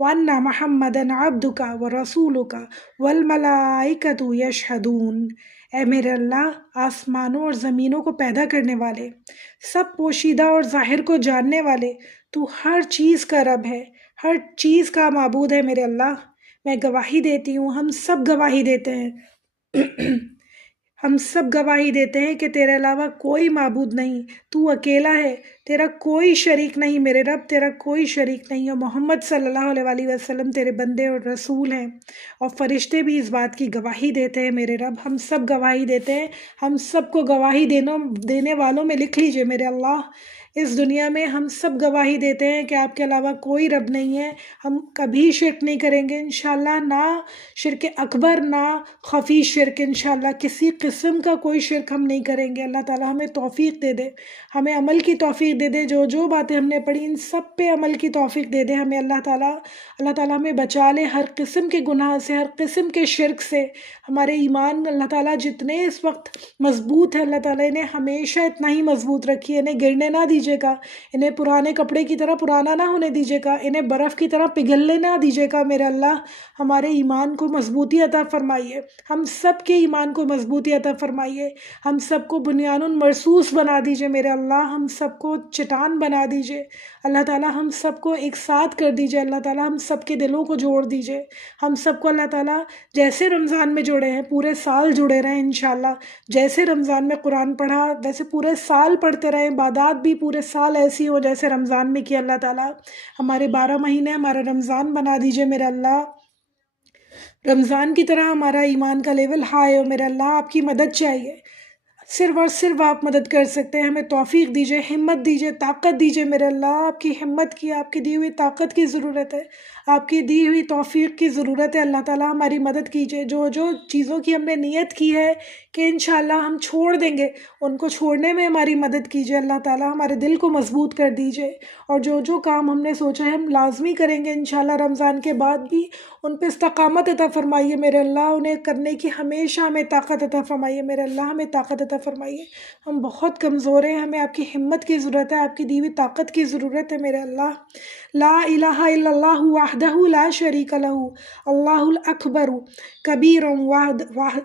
وان محمدا عبدک ورسولک والملائکۃ یشہدون۔ اے میرے اللہ، آسمانوں اور زمینوں کو پیدا کرنے والے، سب پوشیدہ اور ظاہر کو جاننے والے، تو ہر چیز کا رب ہے، ہر چیز کا معبود ہے میرے اللہ۔ میں گواہی دیتی ہوں، ہم سب گواہی دیتے ہیں ہم سب گواہی دیتے ہیں کہ تیرے علاوہ کوئی معبود نہیں، تو اکیلا ہے، تیرا کوئی شریک نہیں میرے رب، تیرا کوئی شریک نہیں، اور محمد صلی اللہ علیہ وآلہ وسلم تیرے بندے اور رسول ہیں، اور فرشتے بھی اس بات کی گواہی دیتے ہیں میرے رب، ہم سب گواہی دیتے ہیں، ہم سب کو گواہی دینے والوں میں لکھ لیجئے میرے اللہ۔ اس دنیا میں ہم سب گواہی دیتے ہیں کہ آپ کے علاوہ کوئی رب نہیں ہے، ہم کبھی شرک نہیں کریں گے انشاءاللہ، نہ شرک اکبر نہ خفی شرک انشاءاللہ، کسی قسم کا کوئی شرک ہم نہیں کریں گے۔ اللہ تعالیٰ ہمیں توفیق دے دے، ہمیں عمل کی توفیق دے دے، جو باتیں ہم نے پڑھی ان سب پہ عمل کی توفیق دے دے ہمیں اللہ تعالیٰ ہمیں بچا لے ہر قسم کے گناہ سے، ہر قسم کے شرک سے۔ ہمارے ایمان اللہ تعالیٰ جتنے اس وقت مضبوط ہیں، اللہ تعالیٰ انہیں ہمیشہ اتنا ہی مضبوط رکھیے، انہیں گرنے نہ دیجیے گا، انہیں پرانے کپڑے کی طرح پرانا نہ ہونے دیجیے گا، انہیں برف کی طرح پگھلنے نہ دیجیے گا میرے اللہ۔ ہمارے ایمان کو مضبوطی عطا فرمائیے، ہم سب کے ایمان کو مضبوطی عطا فرمائیے، ہم سب کو بنیان مرصوص بنا دیجیے میرے اللہ، ہم سب کو چٹان بنا دیجیے اللہ تعالیٰ، ہم سب کو ایک ساتھ کر دیجیے اللہ تعالیٰ، ہم سب کے دلوں کو جوڑ دیجیے، ہم سب کو اللہ تعالیٰ جیسے رمضان میں جڑے ہیں پورے سال جڑے رہیں انشاءاللہ، جیسے رمضان میں قرآن پڑھا ویسے پورے سال پڑھتے رہیں، عبادات بھی پورے سال ایسی ہو جیسے رمضان میں کیا اللہ تعالیٰ۔ ہمارے 12 مہینے ہمارا رمضان بنا دیجیے میرے اللہ، رمضان کی طرح ہمارا ایمان کا لیول ہائی ہو میرے اللہ، آپ کی مدد چاہیے، صرف اور صرف آپ مدد کر سکتے ہیں، ہمیں توفیق دیجیے، ہمت دیجیے، طاقت دیجیے میرے اللہ، آپ کی ہمت کی، آپ کی دی ہوئی طاقت کی ضرورت ہے، آپ کی دی ہوئی توفیق کی ضرورت ہے اللہ تعالیٰ، ہماری مدد کیجیے، جو چیزوں کی ہم نے نیت کی ہے کہ انشاءاللہ ہم چھوڑ دیں گے، ان کو چھوڑنے میں ہماری مدد کیجیے اللہ تعالیٰ، ہمارے دل کو مضبوط کر دیجیے، اور جو کام ہم نے سوچا ہے ہم لازمی کریں گے انشاءاللہ رمضان کے بعد بھی، ان پہ استقامت عطا فرمائیے میرے اللہ، انہیں کرنے کی ہمیشہ ہمیں طاقت عطا فرمائیے میرے اللہ، ہمیں طاقت عطا فرمائیے، ہم بہت کمزور ہیں، ہمیں آپ کی ہمت کی ضرورت ہے، آپ کی دی ہوئی طاقت کی ضرورت ہے میرے اللہ۔ لا الہ الا اللہ وحدہ لا شریک لہ اللہ الاکبر کبیرا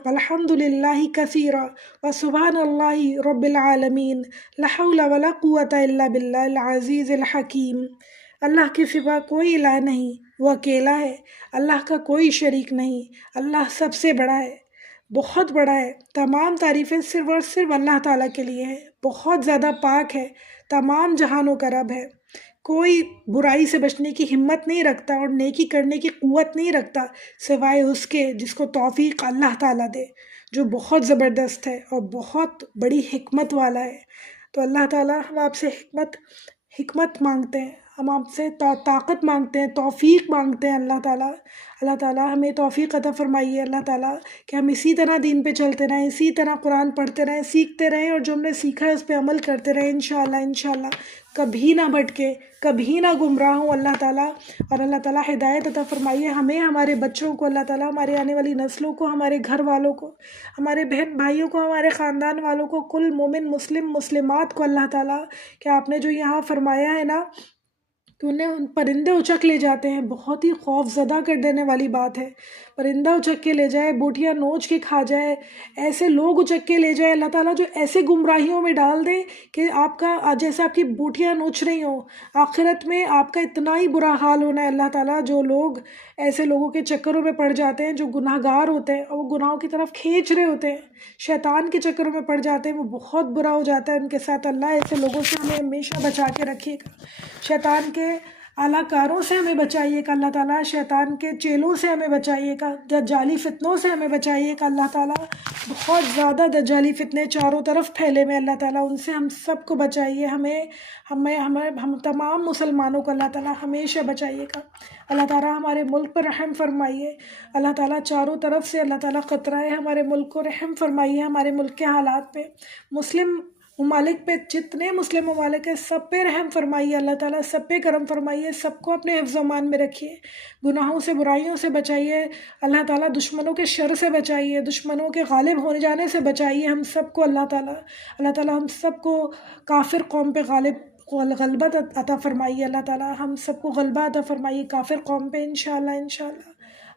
والحمد للہ کثیرا وسبحان اللہ رب العالمین، لا حول ولا قوۃ الا باللہ العزیز الحکیم۔ اللہ کے سوا کوئی الہ نہیں، وہ اکیلا ہے، اللہ کا کوئی شریک نہیں، اللہ سب سے بڑا ہے، بہت بڑا ہے، تمام تعریفیں صرف اور صرف اللہ تعالیٰ کے لیے ہیں۔ بہت زیادہ پاک ہے، تمام جہانوں کا رب ہے، کوئی برائی سے بچنے کی ہمت نہیں رکھتا اور نیکی کرنے کی قوت نہیں رکھتا سوائے اس کے جس کو توفیق اللہ تعالیٰ دے، جو بہت زبردست ہے اور بہت بڑی حکمت والا ہے۔ تو اللہ تعالیٰ ہم آپ سے حکمت مانگتے ہیں، ہم آپ سے طاقت مانگتے ہیں، توفیق مانگتے ہیں اللہ تعالیٰ۔ اللہ تعالیٰ ہمیں توفیق عطا فرمائیے اللہ تعالیٰ کہ ہم اسی طرح دین پہ چلتے رہیں، اسی طرح قرآن پڑھتے رہیں، سیکھتے رہیں، اور جو ہم نے سیکھا ہے اس پہ عمل کرتے رہیں انشاءاللہ کبھی نہ بھٹکے، کبھی نہ گمراہ ہوں اللہ تعالیٰ۔ اور اللہ تعالیٰ ہدایت عطا فرمائیے ہمیں، ہمارے بچوں کو اللہ تعالیٰ، ہمارے آنے والی نسلوں کو، ہمارے گھر والوں کو، ہمارے بہن بھائیوں کو، ہمارے خاندان والوں کو، کل مومن مسلم مسلمات کو اللہ تعالیٰ کہ آپ نے جو یہاں فرمایا ہے نا کہ انہیں پرندے اچک لے جاتے ہیں، بہت ہی خوف زدہ کر دینے والی بات ہے، پرندہ اچک کے لے جائے، بوٹیاں نوچ کے کھا جائے، ایسے لوگ اچک کے لے جائے اللہ تعالیٰ جو ایسے گمراہیوں میں ڈال دے کہ آپ کا جیسے آپ کی بوٹیاں نوچ رہی ہوں، آخرت میں آپ کا اتنا ہی برا حال ہونا ہے اللہ تعالیٰ۔ جو لوگ ایسے لوگوں کے چکروں میں پڑ جاتے ہیں جو گناہ گار ہوتے ہیں اور وہ گناہوں کی طرف کھینچ رہے ہوتے ہیں، شیطان کے چکروں میں پڑ جاتے ہیں، وہ بہت برا ہو جاتا ہے ان کے ساتھ۔ اللہ ایسے لوگوں سے ہمیں ہمیشہ بچا کے رکھیے گا، شیطان کے اعلیٰ کاروں سے ہمیں بچائیے گا اللہ تعالیٰ، شیطان کے چیلوں سے ہمیں بچائیے گا، دجالی فتنوں سے ہمیں بچائیے گا اللہ تعالیٰ۔ بہت زیادہ دجالی فتنے چاروں طرف پھیلے ہوئے اللہ تعالیٰ، ان سے ہم سب کو بچائیے، ہم تمام مسلمانوں کو اللہ تعالیٰ ہمیشہ بچائیے گا۔ اللہ تعالیٰ ہمارے ملک پر رحم فرمائیے اللہ تعالیٰ، چاروں طرف سے اللہ تعالیٰ خطرہ ہے، ہمارے ملک کو رحم فرمائیے، ہمارے ملک کے حالات پہ، مسلم ممالک پہ، جتنے مسلم ممالک ہیں سب پہ رحم فرمائیے اللہ تعالیٰ، سب پہ کرم فرمائیے، سب کو اپنے حفظ و امان میں رکھیے، گناہوں سے برائیوں سے بچائیے اللہ تعالیٰ، دشمنوں کے شر سے بچائیے، دشمنوں کے غالب ہونے جانے سے بچائیے ہم سب کو اللہ تعالیٰ۔ اللہ تعالیٰ ہم سب کو کافر قوم پہ غلبت عطا فرمائیے اللہ تعالیٰ، ہم سب کو غلبہ عطا فرمائیے کافر قوم پہ انشاءاللہ۔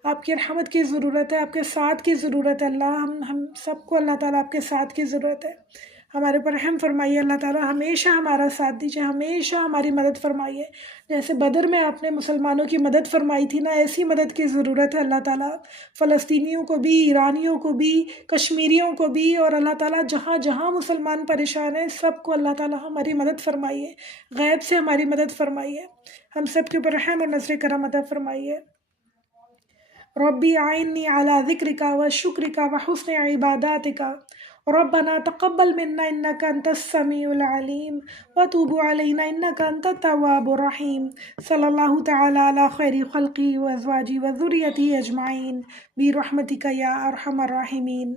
آپ کی رحمت کی ضرورت ہے، آپ کے ساتھ کی ضرورت ہے اللہ، ہم سب کو اللہ تعالیٰ آپ کے ساتھ کی ضرورت ہے، ہمارے پر رحم فرمائیے اللہ تعالیٰ، ہمیشہ ہمارا ساتھ دیجیے، ہمیشہ ہماری مدد فرمائیے، جیسے بدر میں آپ نے مسلمانوں کی مدد فرمائی تھی نا، ایسی مدد کی ضرورت ہے اللہ تعالیٰ، فلسطینیوں کو بھی، ایرانیوں کو بھی، کشمیریوں کو بھی، اور اللہ تعالیٰ جہاں جہاں مسلمان پریشان ہیں سب کو اللہ تعالیٰ ہماری مدد فرمائیے، غیب سے ہماری مدد فرمائیے، ہم سب کے اوپر رحم اور نظر کرم عطا فرمائیے۔ ربی اعنی علی ذکرک و شکرک و حسن عباداتک، ربنا تقبل منا انك انت السميع العليم وتوب علينا انك انت التواب الرحيم، صلی اللہ تعالی علی خیر خلقه وازواجه وذریته اجمعین برحمتک یا ارحم الراحمین۔